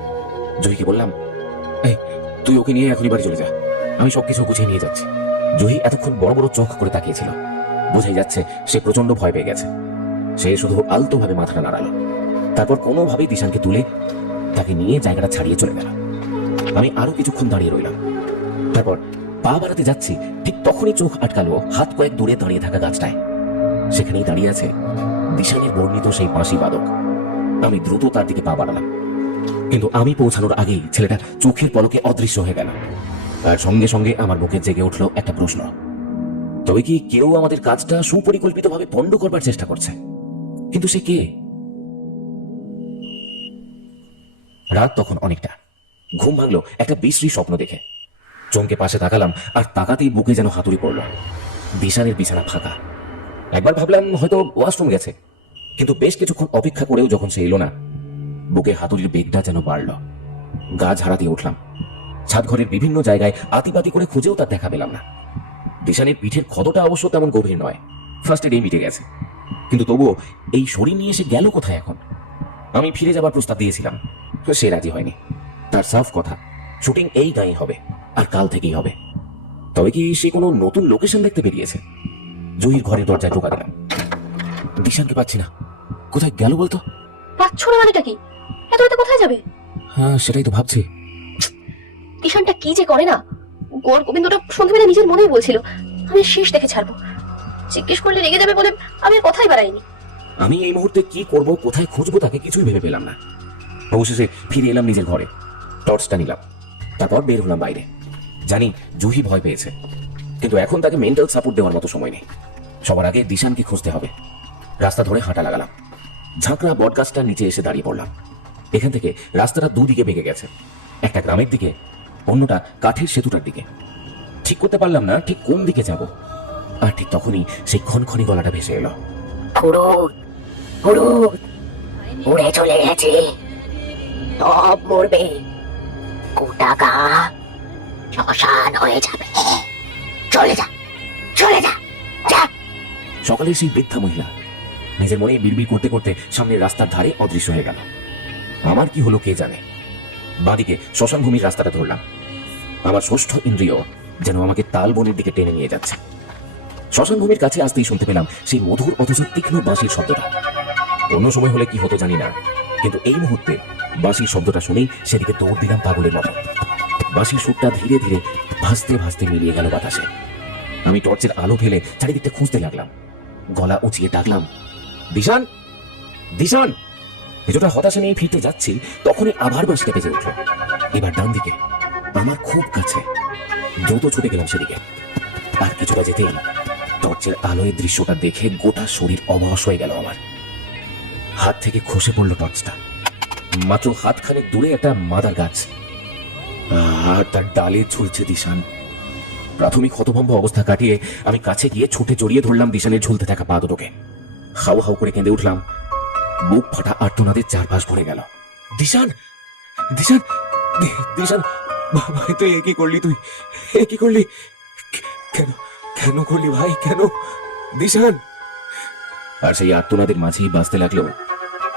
জহিকে বললাম, এই তুই ওকে নিয়ে এখনই বাড়ি চলে যা, আমি সবকিছু গুছিয়ে নিয়ে যাচ্ছি। জহি এতক্ষণ বড় বড় চোখ করে তাকিয়েছিল। বোঝাই যাচ্ছে সে প্রচন্ড ভয় পেয়ে গেছে। সে শুধু আলতো ভাবে মাথাটা নাড়ালো, তারপর কোনোভাবেই দিশানকে তুলে তাকে নিয়ে জায়গাটা ছাড়িয়ে চলে গেল। আমি আরো কিছুক্ষণ দাঁড়িয়ে রইলাম। তারপর পা বাড়াতে যাচ্ছি, ঠিক তখনই চোখ আটকালো হাত কয়েক দূরে দাঁড়িয়ে থাকা গাছটায়। সেখানেই দাঁড়িয়ে আছে দিশানের বর্ণিত সেই বাঁশি বাদক। আমি দ্রুত তার দিকে পা বাড়ালাম, কিন্তু আমি পৌঁছানোর আগেই ছেলেটা চোখের পলকে অদৃশ্য হয়ে গেল। আর সঙ্গে সঙ্গে আমার বুকে জেগে উঠলো একটা প্রশ্ন, তবে কি কেউ আমাদের কাজটা সুপরিকল্পিতভাবে পণ্ড করবার চেষ্টা করছে? কিন্তু সে কে? রাত তখন অনেকটা। ঘুম ভাঙলো একটা বিশ্রী স্বপ্ন দেখে। চমকে পাশে তাকালাম, আর তাকাতেই বুকে যেন হাতুড়ি পড়ল। দিশানের বিছানা ফাঁকা। একবার ভাবলাম হয়তো ওয়াশরুম গেছে, কিন্তু বেশ কিছুক্ষণ অপেক্ষা করেও যখন সে এলো না, বুকে হাতুড়ির বেগটা যেন বাড়ল। গা ঝাড়া দিয়ে উঠলাম। ছাদঘরের বিভিন্ন জায়গায় আতিপাতি করে খুঁজেও তার দেখা পেলাম না। দিশানের পিঠের ক্ষতটা অবশ্য তেমন গভীর নয়, ফার্স্ট এডেই মিটে গেছে, কিন্তু তবুও এই শরীর নিয়ে সে গেল কোথায় এখন? আমি ফিরে যাবার প্রস্তাব দিয়েছিলাম, সে রাজি হয়নি। তার সাফ কথা, শুটিং এই গায়ে হবে, আর কাল থেকেই হবে। তবে কি সে কোনো নতুন লোকেশন দেখতে বেরিয়েছে? জহির ঘরের দরজায় টোকা দিলাম। দিশানকে পাচ্ছি না, কোথায় গেল বলতো? পাচ্ছ না মানেটা কি? এত রাতে কোথায় যাবে? হ্যাঁ সেটাই তো ভাবছি। কিষানটা কি যে করে না। গোর গোবিন্দটা সন্ধ্যাবেলা নিজের মনেই বলছিল আমি শেষ দেখে ছাড়বো। জিজ্ঞেস করলে রেগে যাবে বলে আমি আর কথাই বাড়াইনি। আমি এই মুহূর্তে কি করব, কোথায় খুঁজবো তাকে কিছুই ভেবে পেলাম না। অবশেষে ফিরে এলাম নিজের ঘরে, টর্চটা নিলাম, তারপর বের হলাম বাইরে। জানি জুহি ভয় পেয়েছে, কিন্তু এখন তাকে মেন্টাল সাপোর্ট দেওয়ার মতো সময় নেই। সবার আগে দিশানকে খুঁজতে হবে। রাস্তা ধরে হাঁটা লাগালাম। ঝাঁকড়া বটগাছটার নিচে এসে দাঁড়িয়ে পড়লাম। এখান থেকে রাস্তাটা দুদিকে বেঁকে গেছে, একটা গ্রামের দিকে, অন্যটা কাঠের সেতুটার দিকে। ঠিক করতে পারলাম না ঠিক কোন দিকে যাব। আর ঠিক তখনই সেই খনখনি গলাটা ভেসে এলো। ফুরুত ফুরুত উড়ে চলে গেছে, সব মরবে, গোটা গা শ্মশান হয়ে যাবে। চলে যা, চলে যা, যা। সকালে সেই বৃদ্ধা মহিলা নিজের মনে বিড়বিড় করতে করতে সামনের রাস্তার ধারে অদৃশ্য হয়ে গেল। আমার কি হলো কে জানে। বাঁদিকে শ্মশান ভূমির রাস্তাটা ধরলাম। আমার ষষ্ঠ ইন্দ্রিয় যেন আমাকে তাল বনের দিকে টেনে নিয়ে যাচ্ছে। শ্মশান ভূমির কাছে আসতেই শুনতে পেলাম সেই মধুর অথচ তীক্ষ্ণ বাঁশির শব্দটা। অন্য সময় হলে কি হতো জানি না, কিন্তু এই মুহূর্তে বাঁশির শব্দটা শুনেই সেদিকে দৌড় দিলাম পাগলের মতো। বাঁশির সুরটা ধীরে ধীরে ভাসতে ভাসতে মিলিয়ে গেল বাতাসে। আমি টর্চের আলো ফেলে চারিদিকটা খুঁজতে লাগলাম। গলা উঁচিয়ে ডাকলাম, দিশান, দিশান। কিছুটা হতাশা নিয়ে ফিরতে যাচ্ছি, তখনই আবার বাঁশিটা বেজে উঠল। এবার ডান দিকে, আমার খুব কাছে। দ্রুত ছুটে গেলাম সেদিকে। আর কিছুটা যেতেই টর্চের আলোয় দৃশ্যটা দেখে গোটা শরীর অবশ হয়ে গেল আমার। হাত থেকে খসে পড়লো টর্চটা। মাত্র হাতখানেক দূরে একটা মাদার গাছ, আর তার ডালে ঝুলছে দিশান। প্রাথমিক হতভম্ব অবস্থা কাটিয়ে আমি কাছে গিয়ে ছুটে জড়িয়ে ধরলাম দিশানের ঝুলতে থাকা পা দুটোকে। হাউ হাউ করে কেঁদে উঠলাম। বুক ফাটা আর্তনাদের চারপাশ ভরে গেল। দিশান, দিশান, দিশান, ভাই তুই কি করলি? তুই কি করলি? কেন কেন করলি ভাই, কেন? দিশান। আর সেই আর্তনাদের মাঝেই বাজতে লাগলো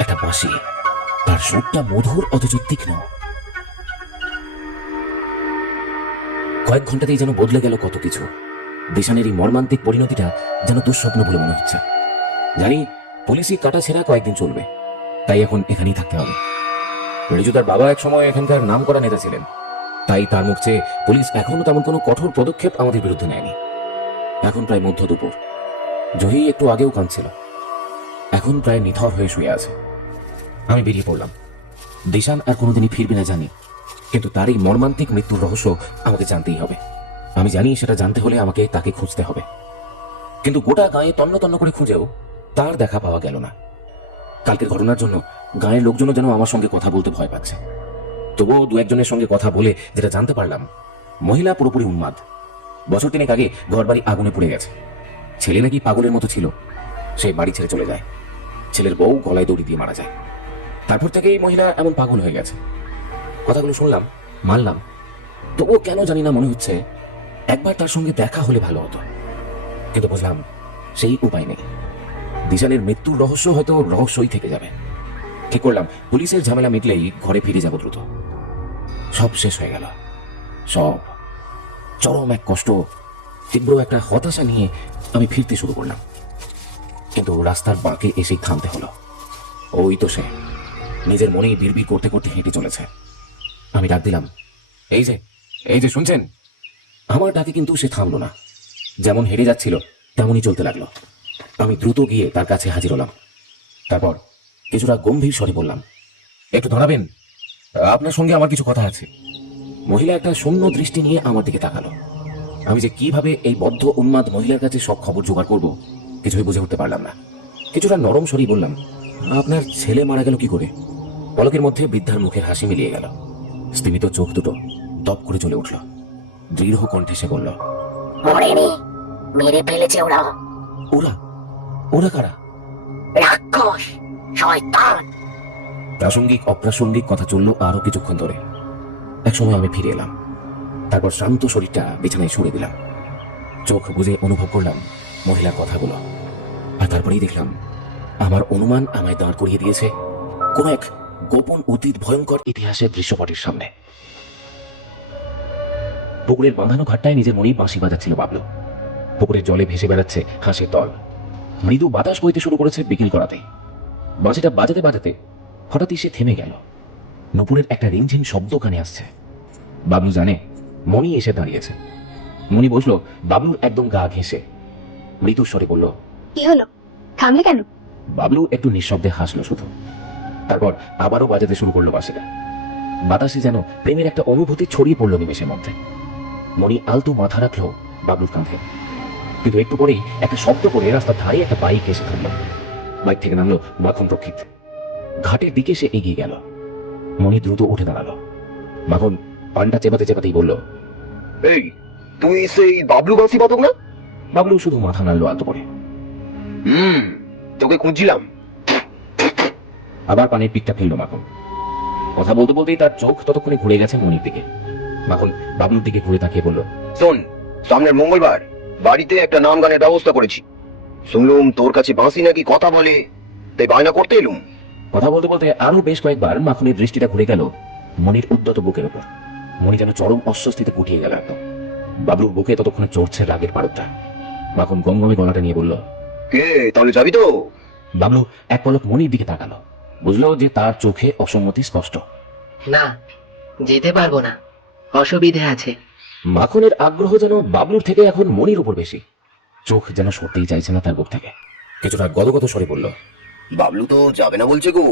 একটা বাঁশি। তার সুরটা মধুর অথচ তীক্ষ্ণ। কয়েক ঘন্টাতেই যেন বদলে গেল কত কিছু। দিশানের এই মর্মান্তিক পরিণতিটা যেন দুঃস্বপ্ন বলে মনে হচ্ছে। জানি পুলিশি কাটা ছেঁড়া কয়েকদিন চলবে, তাই এখন এখানেই থাকতে হবে। রিজুদার বাবা এক সময় এখানকার নাম করা নেতা ছিলেন, তাই তার মুখ চেয়ে পুলিশ এখনো তেমন কোনো কঠোর পদক্ষেপ আমাদের বিরুদ্ধে নেয়নি। এখন প্রায় মধ্য দুপুর। জহি একটু আগেও কাঁদছিল, এখন প্রায় নিথর হয়ে শুয়ে আছে। আমি বেরিয়ে পড়লাম। দিশান আর কোনোদিনই ফিরবে না জানি, কিন্তু তার এই মর্মান্তিক মৃত্যুর রহস্য আমাকে জানতেই হবে। আমি জানি সেটা জানতে হলে আমাকে তাকে খুঁজতে হবে। কিন্তু গোটা গায়ে তন্ন তন্ন করে খুঁজেও তার দেখা পাওয়া গেল না। কালকের ঘটনার জন্য গায়ের লোকজনও যেন আমার সঙ্গে কথা বলতে ভয় পাচ্ছে। তবুও দু একজনের সঙ্গে কথা বলে যেটা জানতে পারলাম, মহিলা পুরোপুরি উন্মাদ। বছর তিনেক আগে ঘরবাড়ি আগুনে পুড়ে গেছে। ছেলে নাকি পাগলের মতো ছিল, সে বাড়ি ছেড়ে চলে যায়। ছেলের বউ গলায় দড়ি দিয়ে মারা যায়। তারপর থেকেই মহিলা এমন পাগল হয়ে গেছে। কথাগুলো শুনলাম, মানলাম, তবুও কেন জানি না মনে হচ্ছে একবার তার সঙ্গে দেখা হলে ভালো হতো। কিন্তু বুঝলাম সেই উপায় নেই। দিশানের মৃত্যুর রহস্য হয়তো রহস্যই থেকে যাবে। ঠিক করলাম পুলিশের ঝামেলা মিটলেই ঘরে ফিরে যাব দ্রুত। সব শেষ হয়ে গেল, সব। চরম এক কষ্ট, তীব্র একটা হতাশা নিয়ে আমি ফিরতে শুরু করলাম। কিন্তু রাস্তার বাঁকে এসেই থামতে হলো। ওই তো সে নিজের মনেই বিড়বিড় করতে করতে হেঁটে চলেছে। আমি ডাক দিলাম, এই যে, এই যে, শুনছেন? আমার ডাকে কিন্তু সে থামলো না। যেমন হেঁটে যাচ্ছিল তেমনই চলতে লাগলো। আমি দ্রুত গিয়ে তার কাছে হাজির হলাম। তারপর কিছুটা গম্ভীর স্বরে বললাম, একটু দাঁড়াবেন, আপনার সঙ্গে আমার কিছু কথা আছে। মহিলা একটা শূন্য দৃষ্টি নিয়ে আমার দিকে তাকালো। আমি যে কিভাবে এই বদ্ধ উন্মাদ মহিলার কাছে সব খবর জোগাড় করব কিছুই বুঝে উঠতে পারলাম না। কিছুটা নরম স্বরেই বললাম, আপনার ছেলে মারা গেল কি করে? পলকের মধ্যে বৃদ্ধার মুখের হাসি মিলিয়ে গেল। স্তিমিত চোখ দুটো দপ করে জ্বলে উঠল। দৃঢ় কণ্ঠে সে বলল, মরেনি, মেরে ফেলেছে ওরা। ওরা? ওরা কারা? রাক্ষস, শয়তান। প্রাসঙ্গিক অপ্রাসঙ্গিক কথা চলল আরো কিছুক্ষণ ধরে। এক সময় আমি ফিরে এলাম। তারপর শান্ত শরীরটা বিছানায় সরে দিলাম। চোখ বুজে অনুভব করলাম মহিলার কথাগুলো। আর তারপরেই দেখলাম আমার অনুমান আমায় দাঁড় করিয়ে দিয়েছে কোন এক গোপন অতীত ভয়ঙ্কর ইতিহাসের দৃশ্যপটের সামনে। পুকুরের বাঁধানো ঘাটটায় নিজের মনেই বাঁশি বাজাচ্ছিল বাবলু। পুকুরের জলে ভেসে বেড়াচ্ছে হাঁসের দল। মৃদু বাতাস বইতে শুরু করেছে বিকেল করাতে। বাঁশিটা বাজাতে বাজাতে হঠাৎই সে থেমে গেল। নুপুরের একটা রিমঝিম শব্দ কানে আসছে। বাবলু জানে মণি এসে দাঁড়িয়েছে। মণি বসলো বাবলুর একদম গা ঘেঁষে। মৃদু স্বরে বলল, কি হলো, থামলে কেন? বাবলু একটু নিঃশব্দে হাসলো শুধু। তারপর আবারও বাজাতে শুরু করলো বাঁশিটা। বাতাসে যেন প্রেমের একটা অনুভূতি ছড়িয়ে পড়লো নিমেষের মধ্যে। মণি আলতো মাথা রাখলো বাবলুর কাঁধে। কিন্তু একটু পরেই একটা শব্দ করে রাস্তার ধারে একটা বাইক এসে থামলো। বাইক থেকে নামলো মাখন রক্ষিত। ঘাটের দিকে সে এগিয়ে গেল। মণি দ্রুত উঠে দাঁড়ালো। মাখন পান্ডা চেপাতে চেপাতেই বলল, এই তুই সেই বাবলু বাঁশি বাদক না? বাবলু শুধু মাথা নাড়লো আলতো করে। তোকে খুঁজছিলাম। আবার পানির পিকটা ফেললো মাখন। কথা বলতে বলতেই তার চোখ ততক্ষণে ঘুরে গেছে মনির দিকে। মাখন বাবলুর দিকে ঘুরে তাকিয়ে বলল, শোন, সামনের মঙ্গলবার বাড়িতে একটা নাম গানের ব্যবস্থা করেছি। শুনলুম তোর কাছে বাঁশি নাকি কথা বলে, তাই বায়না করতে এলুম। কথা বলতে বলতে আরো বেশ কয়েকবার মাখনের দৃষ্টিটা ঘুরে গেল মনির উদ্যত বুকের উপর। মনি যেন চরম অস্বস্তিতে কুটিয়ে গেল একদম। বাবলুর বুকে ততক্ষণে চড়ছে রাগের পারদটা। মাখন গমগমে গলাটা নিয়ে বলল, কে তাহলে যাবি তো? বাবলু এক পলক মনির দিকে তাকালো, বুঝলো যে তার চোখে অসম্মতি স্পষ্ট। না, যেতে পারবো না, অসুবিধে আছে। মাখনের আগ্রহ যেন বাবলুর থেকে এখন মনির উপর বেশি। চোখ যেন সরতেই চাইছে না তার বুক থেকে। কিছুটা গদগদ স্বরে বলল, বাবলু তো যাবে না বলছে গো,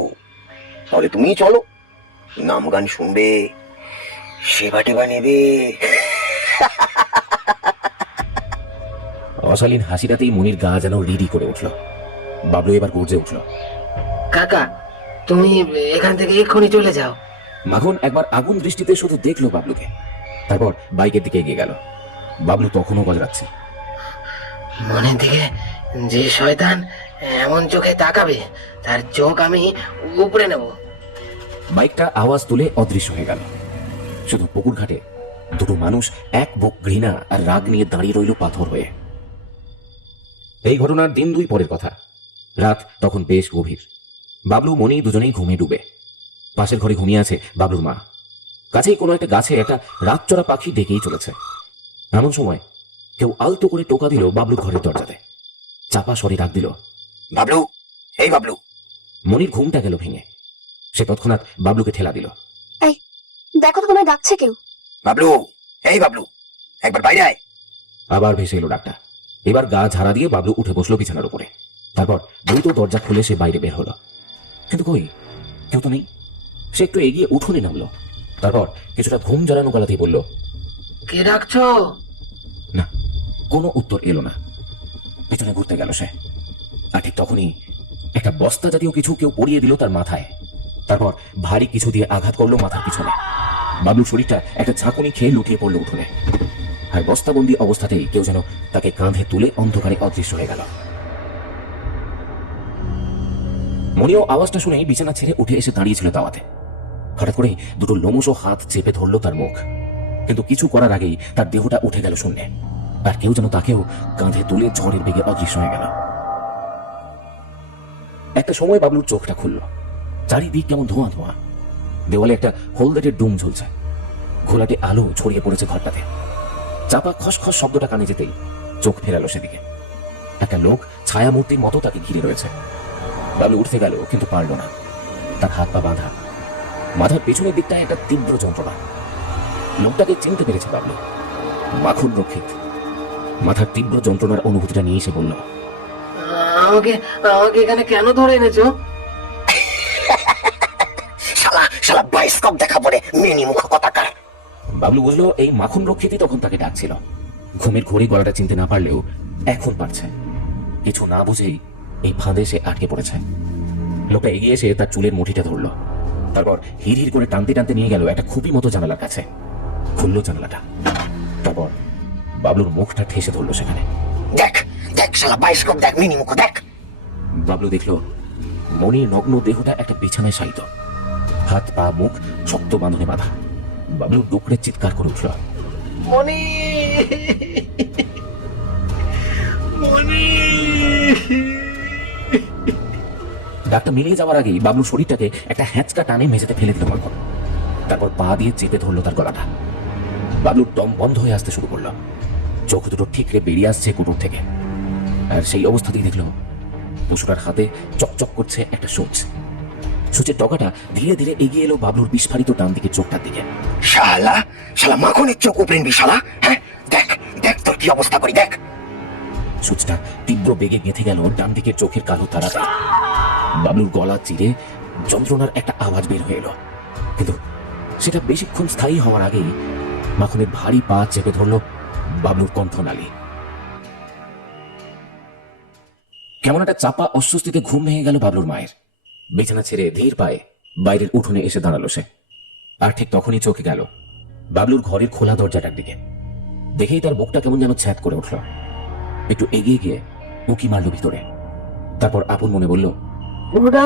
তাহলে তুমি চলো, নাম গান শুনবে, সেবা টেবা নেবে। অশালীন হাসিটাতেই মনির গা যেন রিডি করে উঠল। বাবলু এবার গর্জে উঠল, কাকা, তুমি এখান থেকে এক্ষুনি চলে যাও। মাখন একবার আগুন দৃষ্টিতে শুধু দেখলো বাবলুকে, তারপর বাইকের দিকে এগিয়ে গেল। বাবলু তখনও গজরাচ্ছে। মনের দিকে যে শয়তান এমন চোখে তাকাবে, তার চোখ আমি উপড়ে নেব। বাইকটা আওয়াজ তুলে অদৃশ্য হয়ে গেল। শুধু পুকুর ঘাটে দুটো মানুষ এক বুক ঘৃণা আর রাগ নিয়ে দাঁড়িয়ে রইল পাথর হয়ে। এই ঘটনার দিন 2 পরের কথা। রাত তখন বেশ গভীর। বাবলু মনি দুজনেই ঘুমে ডুবে। পাশের ঘরে ঘুমিয়ে আছে বাবলুর মা। কাছেই কোনো একটা গাছে একটা রাতচরা পাখি ডেকেই চলেছে। এমন সময় কেউ আলতো করে টোকা দিল বাবলুর ঘরের দরজাতে। চাপা স্বরে ডাক দিল, বাবলু, এই বাবলু। মনির ঘুমটা গেল ভেঙে। সে তৎক্ষণাৎ বাবলুকে ঠেলা দিল। এই দেখো তো, তোমায় ডাকছে কেউ। বাবলু, এই বাবলু, একবার বাইরে আয়। আবার ভেসে এলো ডাকটা। এবার গা ঝাড়া দিয়ে বাবলু উঠে বসলো বিছানার উপরে। তারপর দ্রুত দরজা খুলে সে বাইরে বের হলো। কিন্তু কই, কেউ তো নেই। সে একটু এগিয়ে উঠোনে নামলো। তারপর কিছুটা ঘুম জড়ানো গলাতেই বলল, কে ডাকছো? না, কোনো উত্তর এলো না। পেছনে ঘুরতে গেল সে। আর ঠিক তখনই একটা বস্তা জাতীয় কিছু কেউ পড়িয়ে দিল তার মাথায়। তারপর ভারী কিছু দিয়ে আঘাত করলো মাথার পিছনে। বাবলুর শরীরটা একটা ঝাঁকুনি খেয়ে লুটিয়ে পড়লো উঠোনে। আর বস্তাবন্দি অবস্থাতেই কেউ যেন তাকে কাঁধে তুলে অন্ধকারে অদৃশ্য হয়ে গেল। মনিও আওয়াজটা শুনেই বিছানা ছেড়ে উঠে এসে দাঁড়িয়েছিল দাওয়াতে। হঠাৎ করেই দুটো লোমশ হাত চেপে ধরলো তার মুখ। কিন্তু কিছু করার আগেই তার দেহটা উঠে গেল শূন্যে। আর কেউ যেন তাকেও কাঁধে তুলে ঝড়ের বেগে অদৃশ্য হয়ে গেল। একটা সময় বাবলুর চোখটা খুলল। চারিদিক কেমন ধোঁয়া ধোঁয়া। দেওয়ালে একটা হলদেটের ডুম ঝুলছে। ঘোলাটে আলো ছড়িয়ে পড়েছে ঘরটাতে। চাপা খসখস শব্দটা কানে যেতেই চোখ ফেরালো সেদিকে। একটা লোক ছায়ামূর্তির মতো তাকে ঘিরে রয়েছে। বাবলু উঠতে গেল, কিন্তু পারল না। তার হাত পা বাঁধা। মাথার পেছনের দিকটায় একটা তীব্র যন্ত্রণা। লোকটাকে চিনতে পেরেছে বাবলু। মাখন রক্ষিত। মাথার তীব্র যন্ত্রণার অনুভূতিটা নিয়ে এসে বলল, আমাকে আমাকে এখানে কেন ধরে এনেছো? শালা শালা বাইস্কোপ দেখা পড়ে মেনি মুখ কথাকার। বাবলু বুঝলো এই মাখন রক্ষিতই তখন তাকে ডাকছিল। ঘুমের ঘড়ি গলাটা চিনতে না পারলেও এখন পারছে। কিছু না বুঝেই এই ফাঁদে সে আটকে পড়েছে। লোকটা এগিয়ে এসে তার চুলের মুঠিটা ধরলো। তারপর হির হির করে টানতে টানতে নিয়ে গেল একটা খুবই মতো জানালার কাছে। খুললো জানালাটা। তারপর বাবলুর মুখটা ঠেসে ধরলো সেখানে। দেখ দেখ শালা বাইস্কোপ দেখ, মিনি মুখ দেখ। বাবলু দেখলো মনির নগ্ন দেহটা একটা বিছানায় শায়িত। হাত পা মুখ শক্ত বাঁধনে বাঁধা। বাবলু ডুকরে চিৎকার করে উঠল, মনি, মনি। ডাকটা মিলিয়ে যাওয়ার আগেই বাবলুর শরীরটাকে একটা হ্যাঁচকা টানে মেঝেতে ফেলে দিল মাখন। তারপর পা দিয়ে চেপে ধরলো তার গলাটা। বাবলুর দম বন্ধ হয়ে আসতে শুরু করলো। চোখ দুটো ঠিকরে বেরিয়ে আসছে কুটুর থেকে। আর সেই অবস্থাতেই দেখলো পশুটার হাতে চকচক করছে একটা সুচ। সুচের টকাটা ধীরে ধীরে এগিয়ে এলো বাবলুর বিস্ফারিত ডান দিকের চোখটার দিকে। শালা শালা মাখনের চোখ উপরে নিবি শালা। হ্যাঁ দেখ দেখ তোর কি অবস্থা করি দেখ। সুচটা তীব্র বেগে গেঁথে গেল ডান দিকের চোখের কালো তারাতে। বাবলুর গলা চিরে যন্ত্রণার একটা আওয়াজ বের হয়ে এলো। কিন্তু সেটা বেশিক্ষণ স্থায়ী হওয়ার আগেই মাখনের ভারী পা চেপে ধরল বাবলুর কণ্ঠনালী। কেমন একটা চাপা অস্বস্তিতে ঘুম ভেঙে গেল বাবলুর মায়ের। বিছানা ছেড়ে ধীর পায়ে বাইরের উঠোনে এসে দাঁড়ালো সে। আর ঠিক তখনই চোখে গেল বাবলুর ঘরের খোলা দরজাটার দিকে। দেখেই তার বুকটা কেমন যেন ছ্যাঁত করে উঠল। একটু এগিয়ে গিয়ে উঁকি মারল ভিতরে। তারপর আপন মনে বলল, ওরা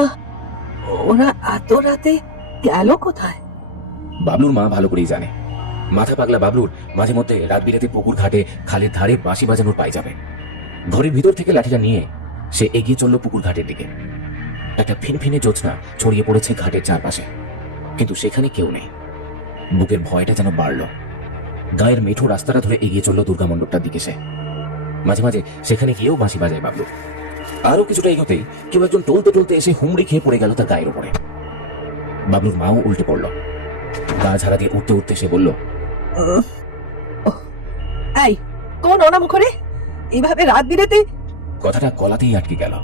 ওরা এত রাতে গেল কোথায়? বাবলুর মা ভালো করেই জানে মাথা পাগলা বাবলুর মাঝে মধ্যে রাত বিরাতে পুকুর ঘাটে খালের ধারে বাঁশি বাজানোর পাই যাবে। ঘরের ভিতর থেকে লাঠিটা নিয়ে সে এগিয়ে চলল পুকুর ঘাটের দিকে। একটা ফিনফিনে জ্যোৎস্না ছড়িয়ে পড়েছে ঘাটের চারপাশে, কিন্তু সেখানে কেউ নেই। বুকের ভয়টা যেন বাড়ল। গায়ের মেঠো রাস্তাটা ধরে এগিয়ে চলল দুর্গা মণ্ডপটার দিকে সে। মাঝে মাঝে সেখানে গিয়েও বাঁশি বাজায় বাবলু। আরো কিছুটা এগোতেই কেউ একজন টলতে টলতে এসে হুমড়ি খেয়ে পড়ে গেল তার গায়ের উপরে। বাবলুর মাও উল্টে পড়ল। গা ঝাড়া দিয়ে উঠতে উঠতে সে বলল, এই কোন অনামুখরে এইভাবে রাত বিরেতে? কথাটা গলাতেই আটকে গেল।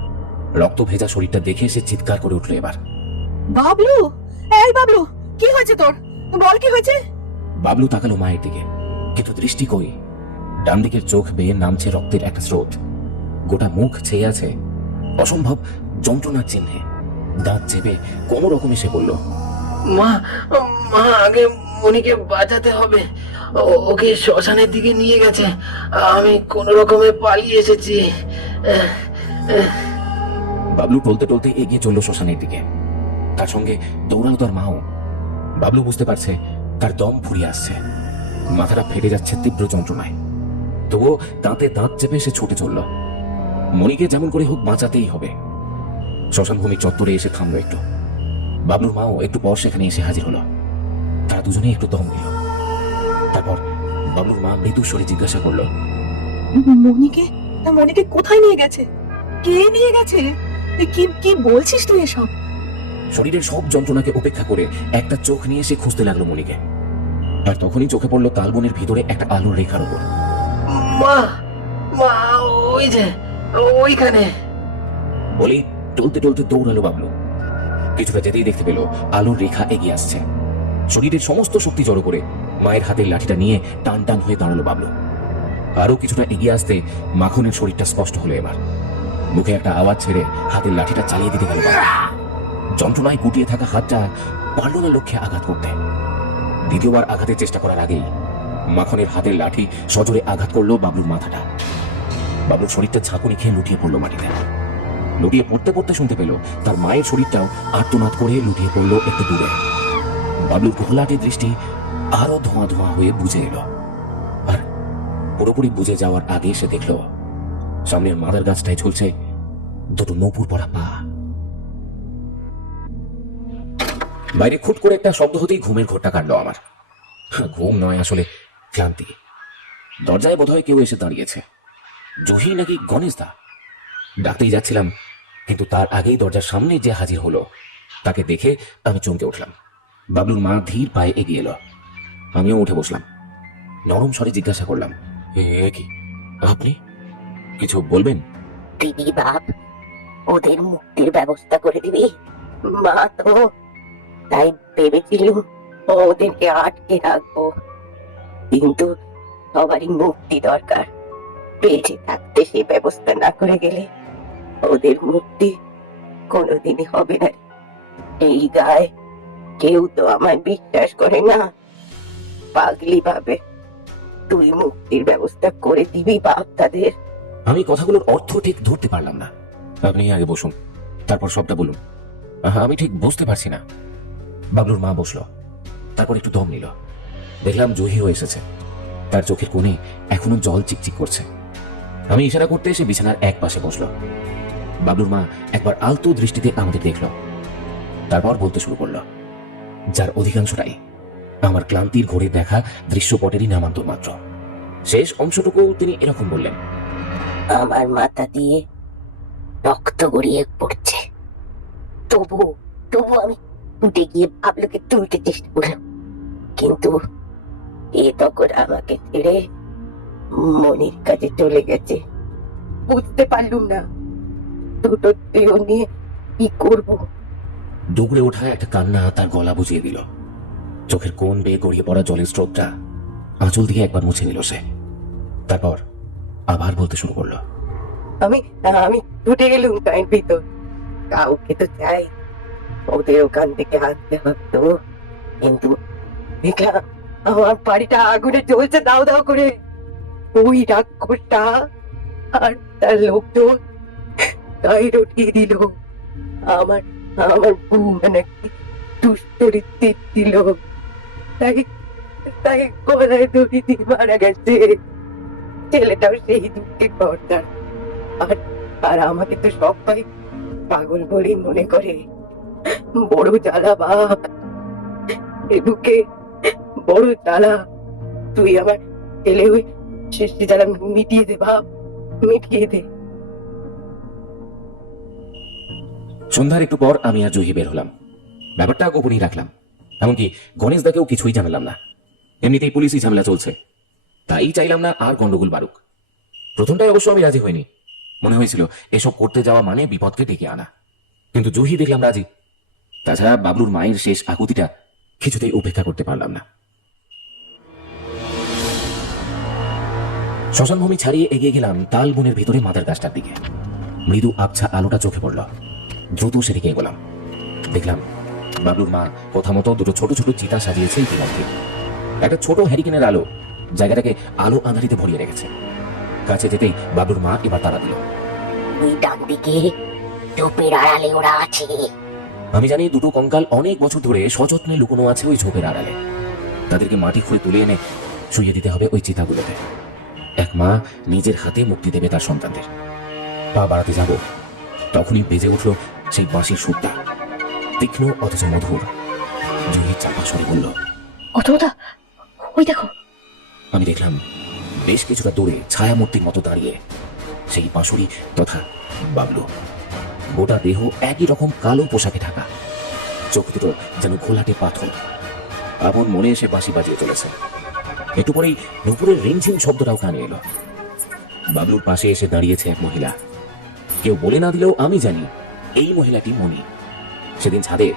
রক্ত ভেজা শরীরটা দেখে সে চিৎকার করে উঠল এবার। বাবলু, এই বাবলু, কি হয়েছে তোর? বল কি হয়েছে? বাবলু তাকালো মায়ের দিকে, কিন্তু দৃষ্টি কই। ডান দিকের চোখ বেয়ে নামছে রক্তের একটা স্রোত। গোটা মুখ ছেয়ে আছে অসম্ভব যন্ত্রণার চিহ্নে। দাঁত চেপে কোনো রকমে সে বলল, মা, মা আগে মনিকে বাঁচাতে হবে। ওকে শ্মশানের দিকে নিয়ে গেছে, আমি কোন রকমে পালিয়ে এসেছি। বাবলু টলতে টলতে এগিয়ে চলল শ্মশানের দিকে। তার সঙ্গে দৌড়ালো তার মাও। বাবলু বুঝতে পারছে তার দম ফুরিয়ে আসছে, মাথাটা ফেটে যাচ্ছে তীব্র যন্ত্রণায়। তবুও দাঁতে দাঁত চেপে সে ছুটে চলল। মনিকে যেমন করে হোক বাঁচাতেই হবে। শ্মশানভূমি চত্বরে এসে থামলো একটু। বাবলুর মাও একটু পর সেখানে এসে হাজির হলো। তারা দুজনেই একটু দম নিল। তারপর বাবলুর মা মৃদু স্বরে জিজ্ঞাসা করলো, মনিকে মনিকে কোথায় নিয়ে গেছে? কে নিয়ে গেছে? কি কি বলছিস তুই এসব? শরীরের সব যন্ত্রণাকে উপেক্ষা করে একটা চোখ নিয়ে সে খুঁজতে লাগলো মনিকে। আর তখনই চোখে পড়লো তালবনের ভিতরে একটা আলোর রেখার উপর। মা, মা ওই যে ওইখানে। বলি টলতে টলতে দৌড়ালো বাবলু। কিছুটা যেতেই দেখতে পেল আলোর রেখা এগিয়ে আসছে। শরীরের সমস্ত শক্তি জড়ো করে মায়ের হাতের লাঠিটা নিয়ে টান টান হয়ে দাঁড়ালো বাবলু। আরো কিছুটা এগিয়ে আসতে মাখনের শরীরটা স্পষ্ট হলো এবার। মুখে একটা আওয়াজ ছেড়ে হাতের লাঠিটা চালিয়ে দিতে গেল বাবলু। যন্ত্রণায় গুটিয়ে থাকা হাতটা পারল না লক্ষ্যে আঘাত করতে। দ্বিতীয়বার আঘাতের চেষ্টা করার আগেই মাখনের হাতের লাঠি সজোরে আঘাত করলো বাবলুর মাথাটা। বাবলুর শরীরটা ঝাঁকুনি খেয়ে লুটিয়ে পড়লো মাটিতে। লুটিয়ে পড়তে পড়তে শুনতে পেল তার মায়ের শরীরটাও আর্তনাদ করে লুটিয়ে পড়লো একটু দূরে। বাবলুর ঘোলাটে দৃষ্টি আরো ধোঁয়া ধোঁয়া হয়ে বুঝে এলো। আর পুরোপুরি বুঝে যাওয়ার আগে সে দেখল সামনের মাদার গাছটায় ঝুলছে দুটো নূপুর পরা পা। বাইরে খুট করে একটা শব্দ হতেই ঘুমের ঘোরটা কাটলো আমার। ঘুম নয়, আসলে ক্লান্তি। দরজায় বোধহয় কেউ এসে দাঁড়িয়েছে। জহি নাকি গণেশ দা। ডাকতেই যাচ্ছিলাম, কিন্তু তার আগেই দরজার সামনে যে হাজির হলো তাকে দেখে আমি চমকে উঠলাম। বাবলুর মা ধীর পায়ে এগিয়ে এলো। আমিও উঠে বসলাম। নরম স্বরে জিজ্ঞাসা করলাম, এ কি আপনি? কিছু বলবেন? দিদি বাপ, ওদের মুক্তির ব্যবস্থা করে দিবি? মা তো তাই ভেবেছিল ওদেরকে আটকে রাখবো, কিন্তু সবারই মুক্তি দরকার। বেঁচে থাকতে সে ব্যবস্থা না করে গেলে ওদের মুক্তি কোনোদিনই হবে না। এই গায়ে কেউ তো আমায় বিশ্বাস করে না, পাগলি ভাবে। তুই মুক্তির ব্যবস্থা করে দিবি বাপ তাদের? আমি কথাগুলোর অর্থ ঠিক ধরতে পারলাম না। আপনি আগে বসুন, তারপর সবটা বলুন। আমি ঠিক বুঝতে পারছি না। বাবলুর মা বসলো, তারপর একটু দম নিল। দেখলাম জহিও এসেছে। তার চোখের কোণে এখনো জল চিকচিক করছে। আমি ইশারা করতে এসে বিছানার এক পাশে বসলো। বাবলুর মা একবার আলতো দৃষ্টিতে আমাদের দেখলো, তারপর বলতে শুরু করলো, যার অধিকাংশটাই আমার ক্লান্তির ঘোরে দেখা দৃশ্যপটেরই নামান্তর মাত্র। শেষ অংশটুকু তিনি এরকম বললেন, আমার মাথা দিয়ে রক্ত গড়িয়ে পড়ছে, তবু তবু আমি উঠে গিয়ে বাবলুকে তুলতে চেষ্টা করলাম, কিন্তু এ তখন আমাকে ছেড়ে মনির কাছে চলে গেছে। বুঝতে পারলুম না দুটো দেহ নিয়ে কি করব। ডুকরে ওঠা একটা কান্না তার গলা বুঝিয়ে দিল। চোখের কোণ বেয়ে গড়িয়ে পড়া জলের স্রোতটা আঁচল দিয়ে একবার মুছে নিল সে। তারপর আবার বলতে শুরু করলো, আমি আমি ছুটে গেলুম গায়ের ভিতর। কাউকে তো চাই, ওদের ওখান থেকে আসতে হতো, কিন্তু দেখলাম আমার বাড়িটা আগুনে জ্বলছে দাও দাও করে। ওই রাক্ষসটা আর তার লোকজন গায়ে উঠিয়ে দিল। আমার আমার বউ নাকি দুশ্চরিত্রের ছিল, তাই তাই গলায় দড়ি দিয়ে মারা গেছে। ছেলেটাও সেই দুঃখে কর্তার। আর আর আমাকে তো সবাই পাগল বলেই মনে করে। বড় জ্বালা বাপ, এ বুকে বড় জ্বালা। তুই আমার ছেলে হয়ে শেষ জ্বালা মিটিয়ে দে বাপ, মিটিয়ে দে। সন্ধ্যার একটু পর আমি আর জহি বের হলাম। ব্যাপারটা গোপনই রাখলাম, এমনকি গণেশ দাকেও কিছুই জানালাম না। এমনিতেই পুলিশই ঝামেলা চলছে, তাই চাইলাম না আর গন্ডগোল বাড়ুক। প্রথমটাই অবশ্য আমি রাজি হইনি, মনে হয়েছিল এসব করতে যাওয়া মানে বিপদকে ডেকে আনা। কিন্তু জহি দেখলাম রাজি। তাছাড়া বাবলুর মায়ের শেষ আকুতিটা কিছুতেই উপেক্ষা করতে পারলাম না। শ্মশানভূমি ছাড়িয়ে এগিয়ে গেলাম তাল বনের ভেতরে মাদার গাছটার দিকে। মৃদু আবছা আলোটা চোখে পড়ল, দ্রুত সেদিকে এগোলাম। দেখলাম বাবলুর মা কথা মতো দুটো ছোট ছোট চিতা সাজিয়েছে ইতিমধ্যে। একটা ছোট হ্যারিকেনের আলো জায়গাটাকে আলো আঁধারিতে ভরিয়ে রেখেছে। কাছে যেতেই বাবলুর মা এবার তাড়া দিল। ওই ডান দিকে ঝোপের আড়ালে ওরা আছে। আমি জানি দুটো কঙ্কাল অনেক বছর ধরে সযত্নে লুকোনো আছে ওই ঝোপের আড়ালে। তাদেরকে মাটি খুঁড়ে তুলে এনে শুইয়ে দিতে হবে ওই চিতাগুলোতে। এক মা নিজের হাতে মুক্তি দেবে তার সন্তানদের। পা বাড়াতে যাব, তখনই বেজে উঠল সেই বাঁশির সুরটা, তীক্ষ্ণ অথচ মধুর। জহি চাপা স্বরে বলল, অথবা ওই দেখো। আমি দেখলাম বেশ কিছুটা দূরে ছায়ামূর্তির মতো দাঁড়িয়ে সেই বাঁশুরি তথা বাবলু। গোটা দেহ একই রকম কালো পোশাকে ঢাকা, চোখ দুটো যেন ঘোলাটে পাথর। আপন মনে এসে বাঁশি বাজিয়ে চলেছে। একটু পরেই নুপুরের রিমঝিম শব্দটাও কানে এলো। বাবলুর পাশে এসে দাঁড়িয়েছে এক মহিলা। কেউ বলে না দিলেও আমি জানি এই মহিলাটি মণি। সেদিন ছাদে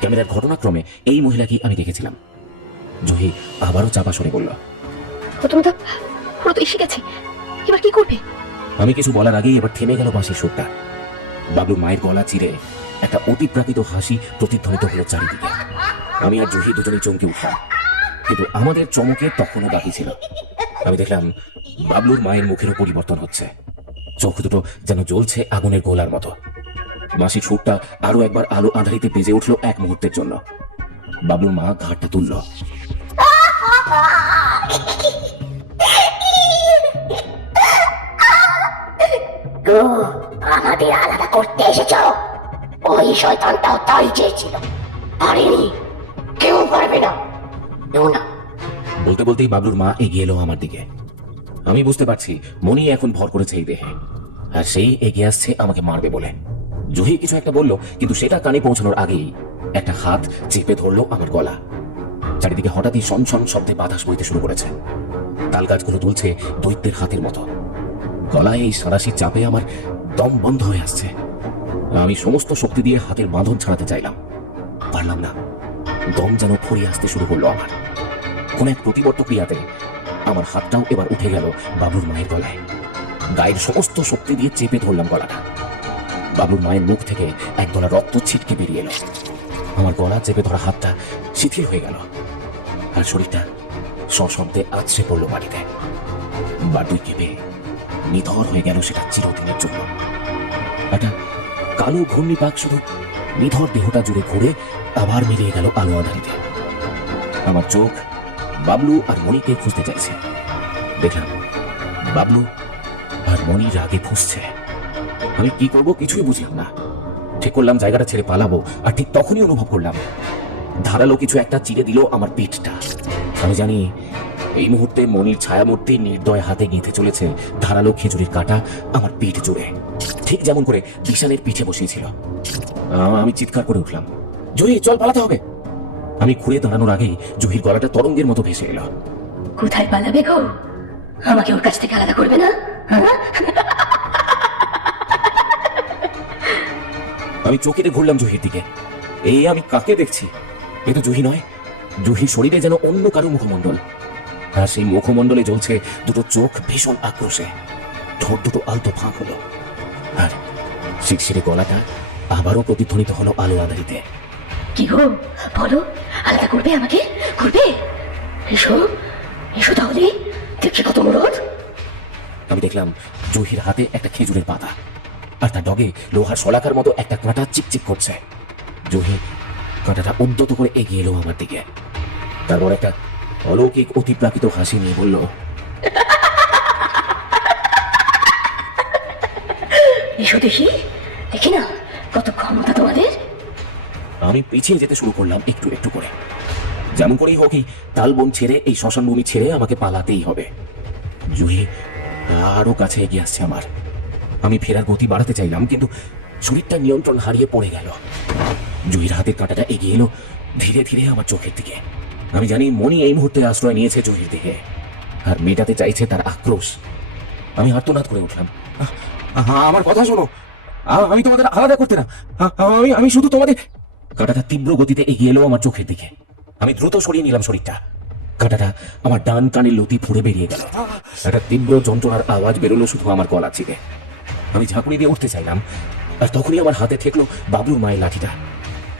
ক্যামেরার ঘটনাক্রমে এই মহিলাকে আমি দেখেছিলাম। জহি আবারও চাপা সরে বলল, প্রথমত ওরা তো এসে গেছে, এবার কি করবে? আমি কিছু বলার আগেই এবার থেমে গেল বাঁশির সুরটা। বাবলুর মায়ের গলা চিরে একটা অতিপ্রাকৃত হাসি প্রতিধ্বনিত হলো চারিদিকে। আমি আর জহি দুজনেই চমকে উঠলাম, কিন্তু আমাদের চমকে তখনও বাকি ছিল। আমি দেখলাম বাবলুর মায়ের মুখেরও পরিবর্তন হচ্ছে। চোখ দুটো যেন জ্বলছে আগুনের গোলার মতো। বাঁশির সুরটা আরো একবার আলো আঁধারিতে বেজে উঠলো এক মুহূর্তের জন্য। বাবলুর মা ঘাটটা তুলল। তো আমাদের আলাদা করতে এসেছ? ওই শয়তানটাও তাই চেয়েছিল, পারেনি, কেউ পারবে না, কেউ না। বলতে বলতেই বাবলুর মা এগিয়ে এলো আমার দিকে। আমি বুঝতে পারছি মনি এখন ভর করেছে এই দেহে, আর সেই এগিয়ে আসছে আমাকে মারবে বলে। জহি কিছু একটা বলল, কিন্তু সেটা কানে পৌঁছানোর আগেই একটা হাত চেপে ধরলো আমার গলা। চারিদিকে হঠাৎই সনসন শব্দে বাতাস বইতে শুরু করেছে। তাল গাছগুলো দুলছে দৈত্যের হাতের মতো। গলায় এই সাঁড়াশি চাপে আমার দম বন্ধ হয়ে আসছে। আমি সমস্ত শক্তি দিয়ে হাতের বাঁধন ছাড়াতে চাইলাম, পারলাম না। দম যেন ফুরিয়ে আসতে শুরু করলো আমার। কোন এক প্রতিবর্ত ক্রিয়াতে আমার হাতটাও এবার উঠে গেল বাবলুর মায়ের গলায়। গায়ের সমস্ত শক্তি দিয়ে চেপে ধরলাম গলাটা। বাবলুর মায়ের মুখ থেকে এক গলা রক্ত ছিটকে বেরিয়ে এলো। আমার গলা চেপে ধরা হাতটা শিথিল হয়ে গেল, আর শরীরটা সশব্দে আছড়ে পড়লো মাটিতে। বাটুই কেঁপে নিথর হয়ে গেল সেটা চিরদিনের জন্য। একটা কালো ঘূর্ণিপাক শুধু নিথর দেহটা জুড়ে ঘুরে আবার মিলিয়ে গেল আলো আধারিতে। আমার চোখ বাবলু আর মণিকে খুঁজতে চাইছে। দেখলাম বাবলু আর মণি রাগে ফুঁসছে। আমি কি করব কিছুই বুঝলাম না। ঠিক করলাম জায়গাটা ছেড়ে পালাবো, আর ঠিক তখনই অনুভব করলাম ধারালো কিছু একটা চিরে দিল আমার পিঠটা। আমি জানি এই মুহূর্তে মণির ছায়ামূর্তি নির্দয় হাতে গেঁথে চলেছে ধারালো খেজুরির কাঁটা আমার পিঠ জুড়ে, ঠিক যেমন করে বিশালের পিঠে বসিয়েছিল। আমি চিৎকার করে উঠলাম, জহি চল, পালাতে হবে। আমি ঘুরে দাঁড়ানোর আগেই জহির গলাটা তরঙ্গের মতো ভেসে এলো। কোথায় পালাবে গো? আমাকে ওর কাছ থেকে আলাদা করবে না? আমি চোখে ঘুরলাম জহির দিকে। আমি কাকে দেখছি? এ তো জহি নয়। জহির শরীরে যেন অন্য কারো মুখমণ্ডল, আর সেই মুখমণ্ডলে জ্বলছে দুটো চোখ ভীষণ আক্রোশে। ঠোঁট দুটো আলতো ফাঁক হলো, আর শিরশিরে গলাটা আবারও প্রতিধ্বনিত হলো আলো আধারিতে। কি গো বলো, আলাদা করবে আমাকে? করবে? এসো এসো তাহলে, দেখছি কত মরদ। আমি দেখলাম জহির হাতে একটা খেজুরের পাতা, আর তার ডগে লোহার শলাকার মতো একটা কাঁটা চিকচিক করছে। জহি কাঁটাটা উদ্যত করে এগিয়ে এলো আমার দিকে। তারপর একটা অলৌকিক অতিপ্রাকৃত হাসি নিয়ে বলল, এসো দেখি, দেখি না কত ক্ষমতা তোমাদের। আমি পিছিয়ে যেতে শুরু করলাম একটু একটু করে। যেমন করেই হোক এই তালবন ছেড়ে, এই শ্মশান ভূমি ছেড়ে আমাকে পালাতেই হবে। জুহি আরো কাছে এগিয়ে আসছে আমার। আমি ফেরার গতি বাড়াতে চাইলাম, কিন্তু শরীরটা নিয়ন্ত্রণ হারিয়ে পড়ে গেল। জুহির হাতের কাঁটাটা এগিয়ে এলো ধীরে ধীরে আমার চোখের দিকে। আমি জানি মনি এই মুহূর্তে আশ্রয় নিয়েছে জুহির দিকে, আর মেটাতে চাইছে তার আক্রোশ। আমি আর্তনাদ করে উঠলাম, আমার কথা শোনো, আমি তোমাদের আলাদা করতে না, আমি শুধু তোমাদের। কাঁটাটা তীব্র গতিতে এগিয়ে এলো আমার চোখের দিকে। আমি দ্রুত সরিয়ে নিলাম শরীরটা। কাঁটাটা আমার ডান কানের লতি ফুঁড়ে বেরিয়ে গেল। একটা তীব্র যন্ত্রণার আওয়াজ বেরোলো শুধু আমার গলা চিরে। আমি ঝাঁকুনি দিয়ে উঠতে চাইলাম, আর তখনই আমার হাতে ঠেকলো বাবলুর মায়ের লাঠিটা।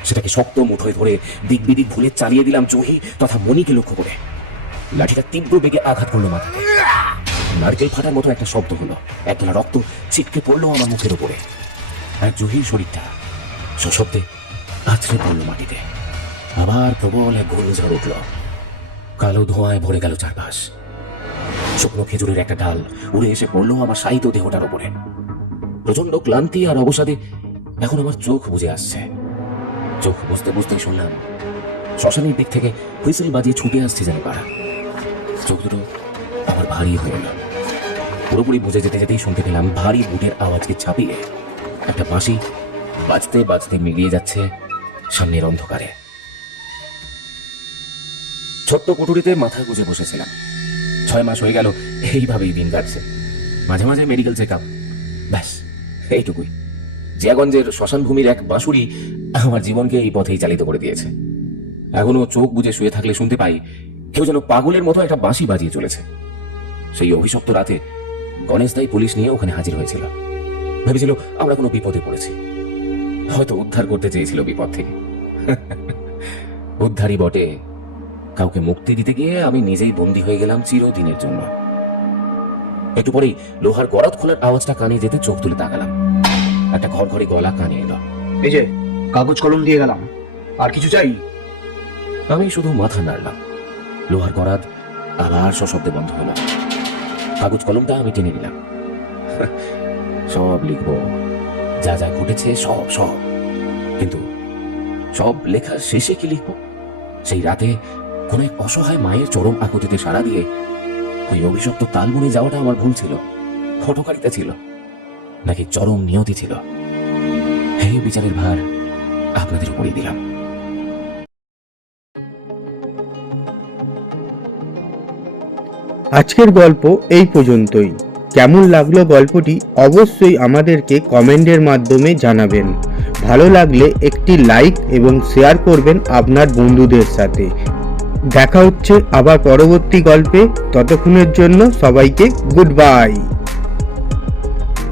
সেটাকে শক্ত মুঠোয় ধরে দিক বিদিক ভুলে চালিয়ে দিলাম জুহি তথা মনিকে লক্ষ্য করে। লাঠিটা তীব্র বেগে আঘাত করলো মাথাতে। নারকেল ফাটার মতো একটা শব্দ হলো, একদলা রক্ত ছিটকে পড়লো আমার মুখের উপরে। আর জুহির শরীরটা সশব্দে আছড়ে পড়লো মাটিতে। আবার প্রবল এক ঘূর্ণিঝড় উঠল। কালো ধোঁয়ায় ভরে গেল চারপাশ। শুকনো খেজুরের একটা ডাল উড়ে এসে পড়লো আমার শায়িত দেহটার উপরে। প্রচন্ড ক্লান্তি আর অবসাদে এখন আমার চোখ বুজে আসছে। চোখ বুঝতে বুঝতে শুনলাম শ্মশানের দিক থেকে হুইসেল বাজিয়ে ছুটে আসছে জানি পাড়া। চোখ দুটো আমার ভারী হয়ে গেল। পুরোপুরি বুঝে যেতে যেতেই শুনতে পেলাম ভারী বুটের আওয়াজকে ছাপিয়ে একটা বাঁশি বাজতে বাজতে মিলিয়ে যাচ্ছে সামনের অন্ধকারে। ছোট্ট কুটুরিতে মাথা গুজে বসেছিলাম। 6 মাস হয়ে গেল এইভাবেই দিন কাটছে। মাঝে মাঝে মেডিকেল চেক আপ, ব্যাস এইটুকুই। জিয়াগঞ্জের শ্মশান ভূমির এক বাঁশুরি আমার জীবনকে এই পথেই চালিত করে দিয়েছে। এখনো চোখ বুজে শুয়ে থাকলে শুনতে পাই কেউ যেন পাগলের মতো একটা বাঁশি বাজিয়ে চলেছে। সেই অভিশপ্ত রাতে গণেশ দাই পুলিশ নিয়ে ওখানে হাজির হয়েছিল। ভেবেছিল আমরা কোনো বিপদে পড়েছি, হয়তো উদ্ধার করতে চেয়েছিল বিপদ থেকে। উদ্ধারই বটে, কাউকে মুক্তি দিতে গিয়ে আমি নিজেই বন্দী হয়ে গেলাম চিরদিনের জন্য। একটু পরেই লোহার গরাদ খোলার আওয়াজটা কানে যেতে চোখ তুলে তাকালাম। একটা ঘর ঘরে গলা কানে এলো। এই যে কাগজ কলম দিয়ে গেলাম, আর কিছু চাই? আমি শুধু মাথা নাড়লাম। লোহার গরাদ আবার সশব্দে বন্ধ হলো। কাগজ কলমটা আমি টেনে নিলাম। সব লিখবো, যা যা ঘটেছে সব সব। কিন্তু সব লেখার শেষে কি লিখবো? সেই রাতে কোন এক অসহায় মায়ের চরম আকুতিতে সাড়া দিয়ে ওই অভিশপ্ত তালবনে যাওয়াটা আমার ভুল ছিল, হঠকারিতা ছিল, নাকি চরম নিয়তি ছিল? এই বিচারের ভার আপনাদের উপরই দিলাম। আজকের গল্প এই পর্যন্তই। কেমন লাগলো গল্পটি অবশ্যই আমাদেরকে কমেন্টের মাধ্যমে জানাবেন। ভালো লাগলে একটি লাইক এবং শেয়ার করবেন আপনার বন্ধুদের সাথে। দেখা হচ্ছে আবার পরবর্তী গল্পে। ততক্ষণের জন্য সবাইকে গুড বাই।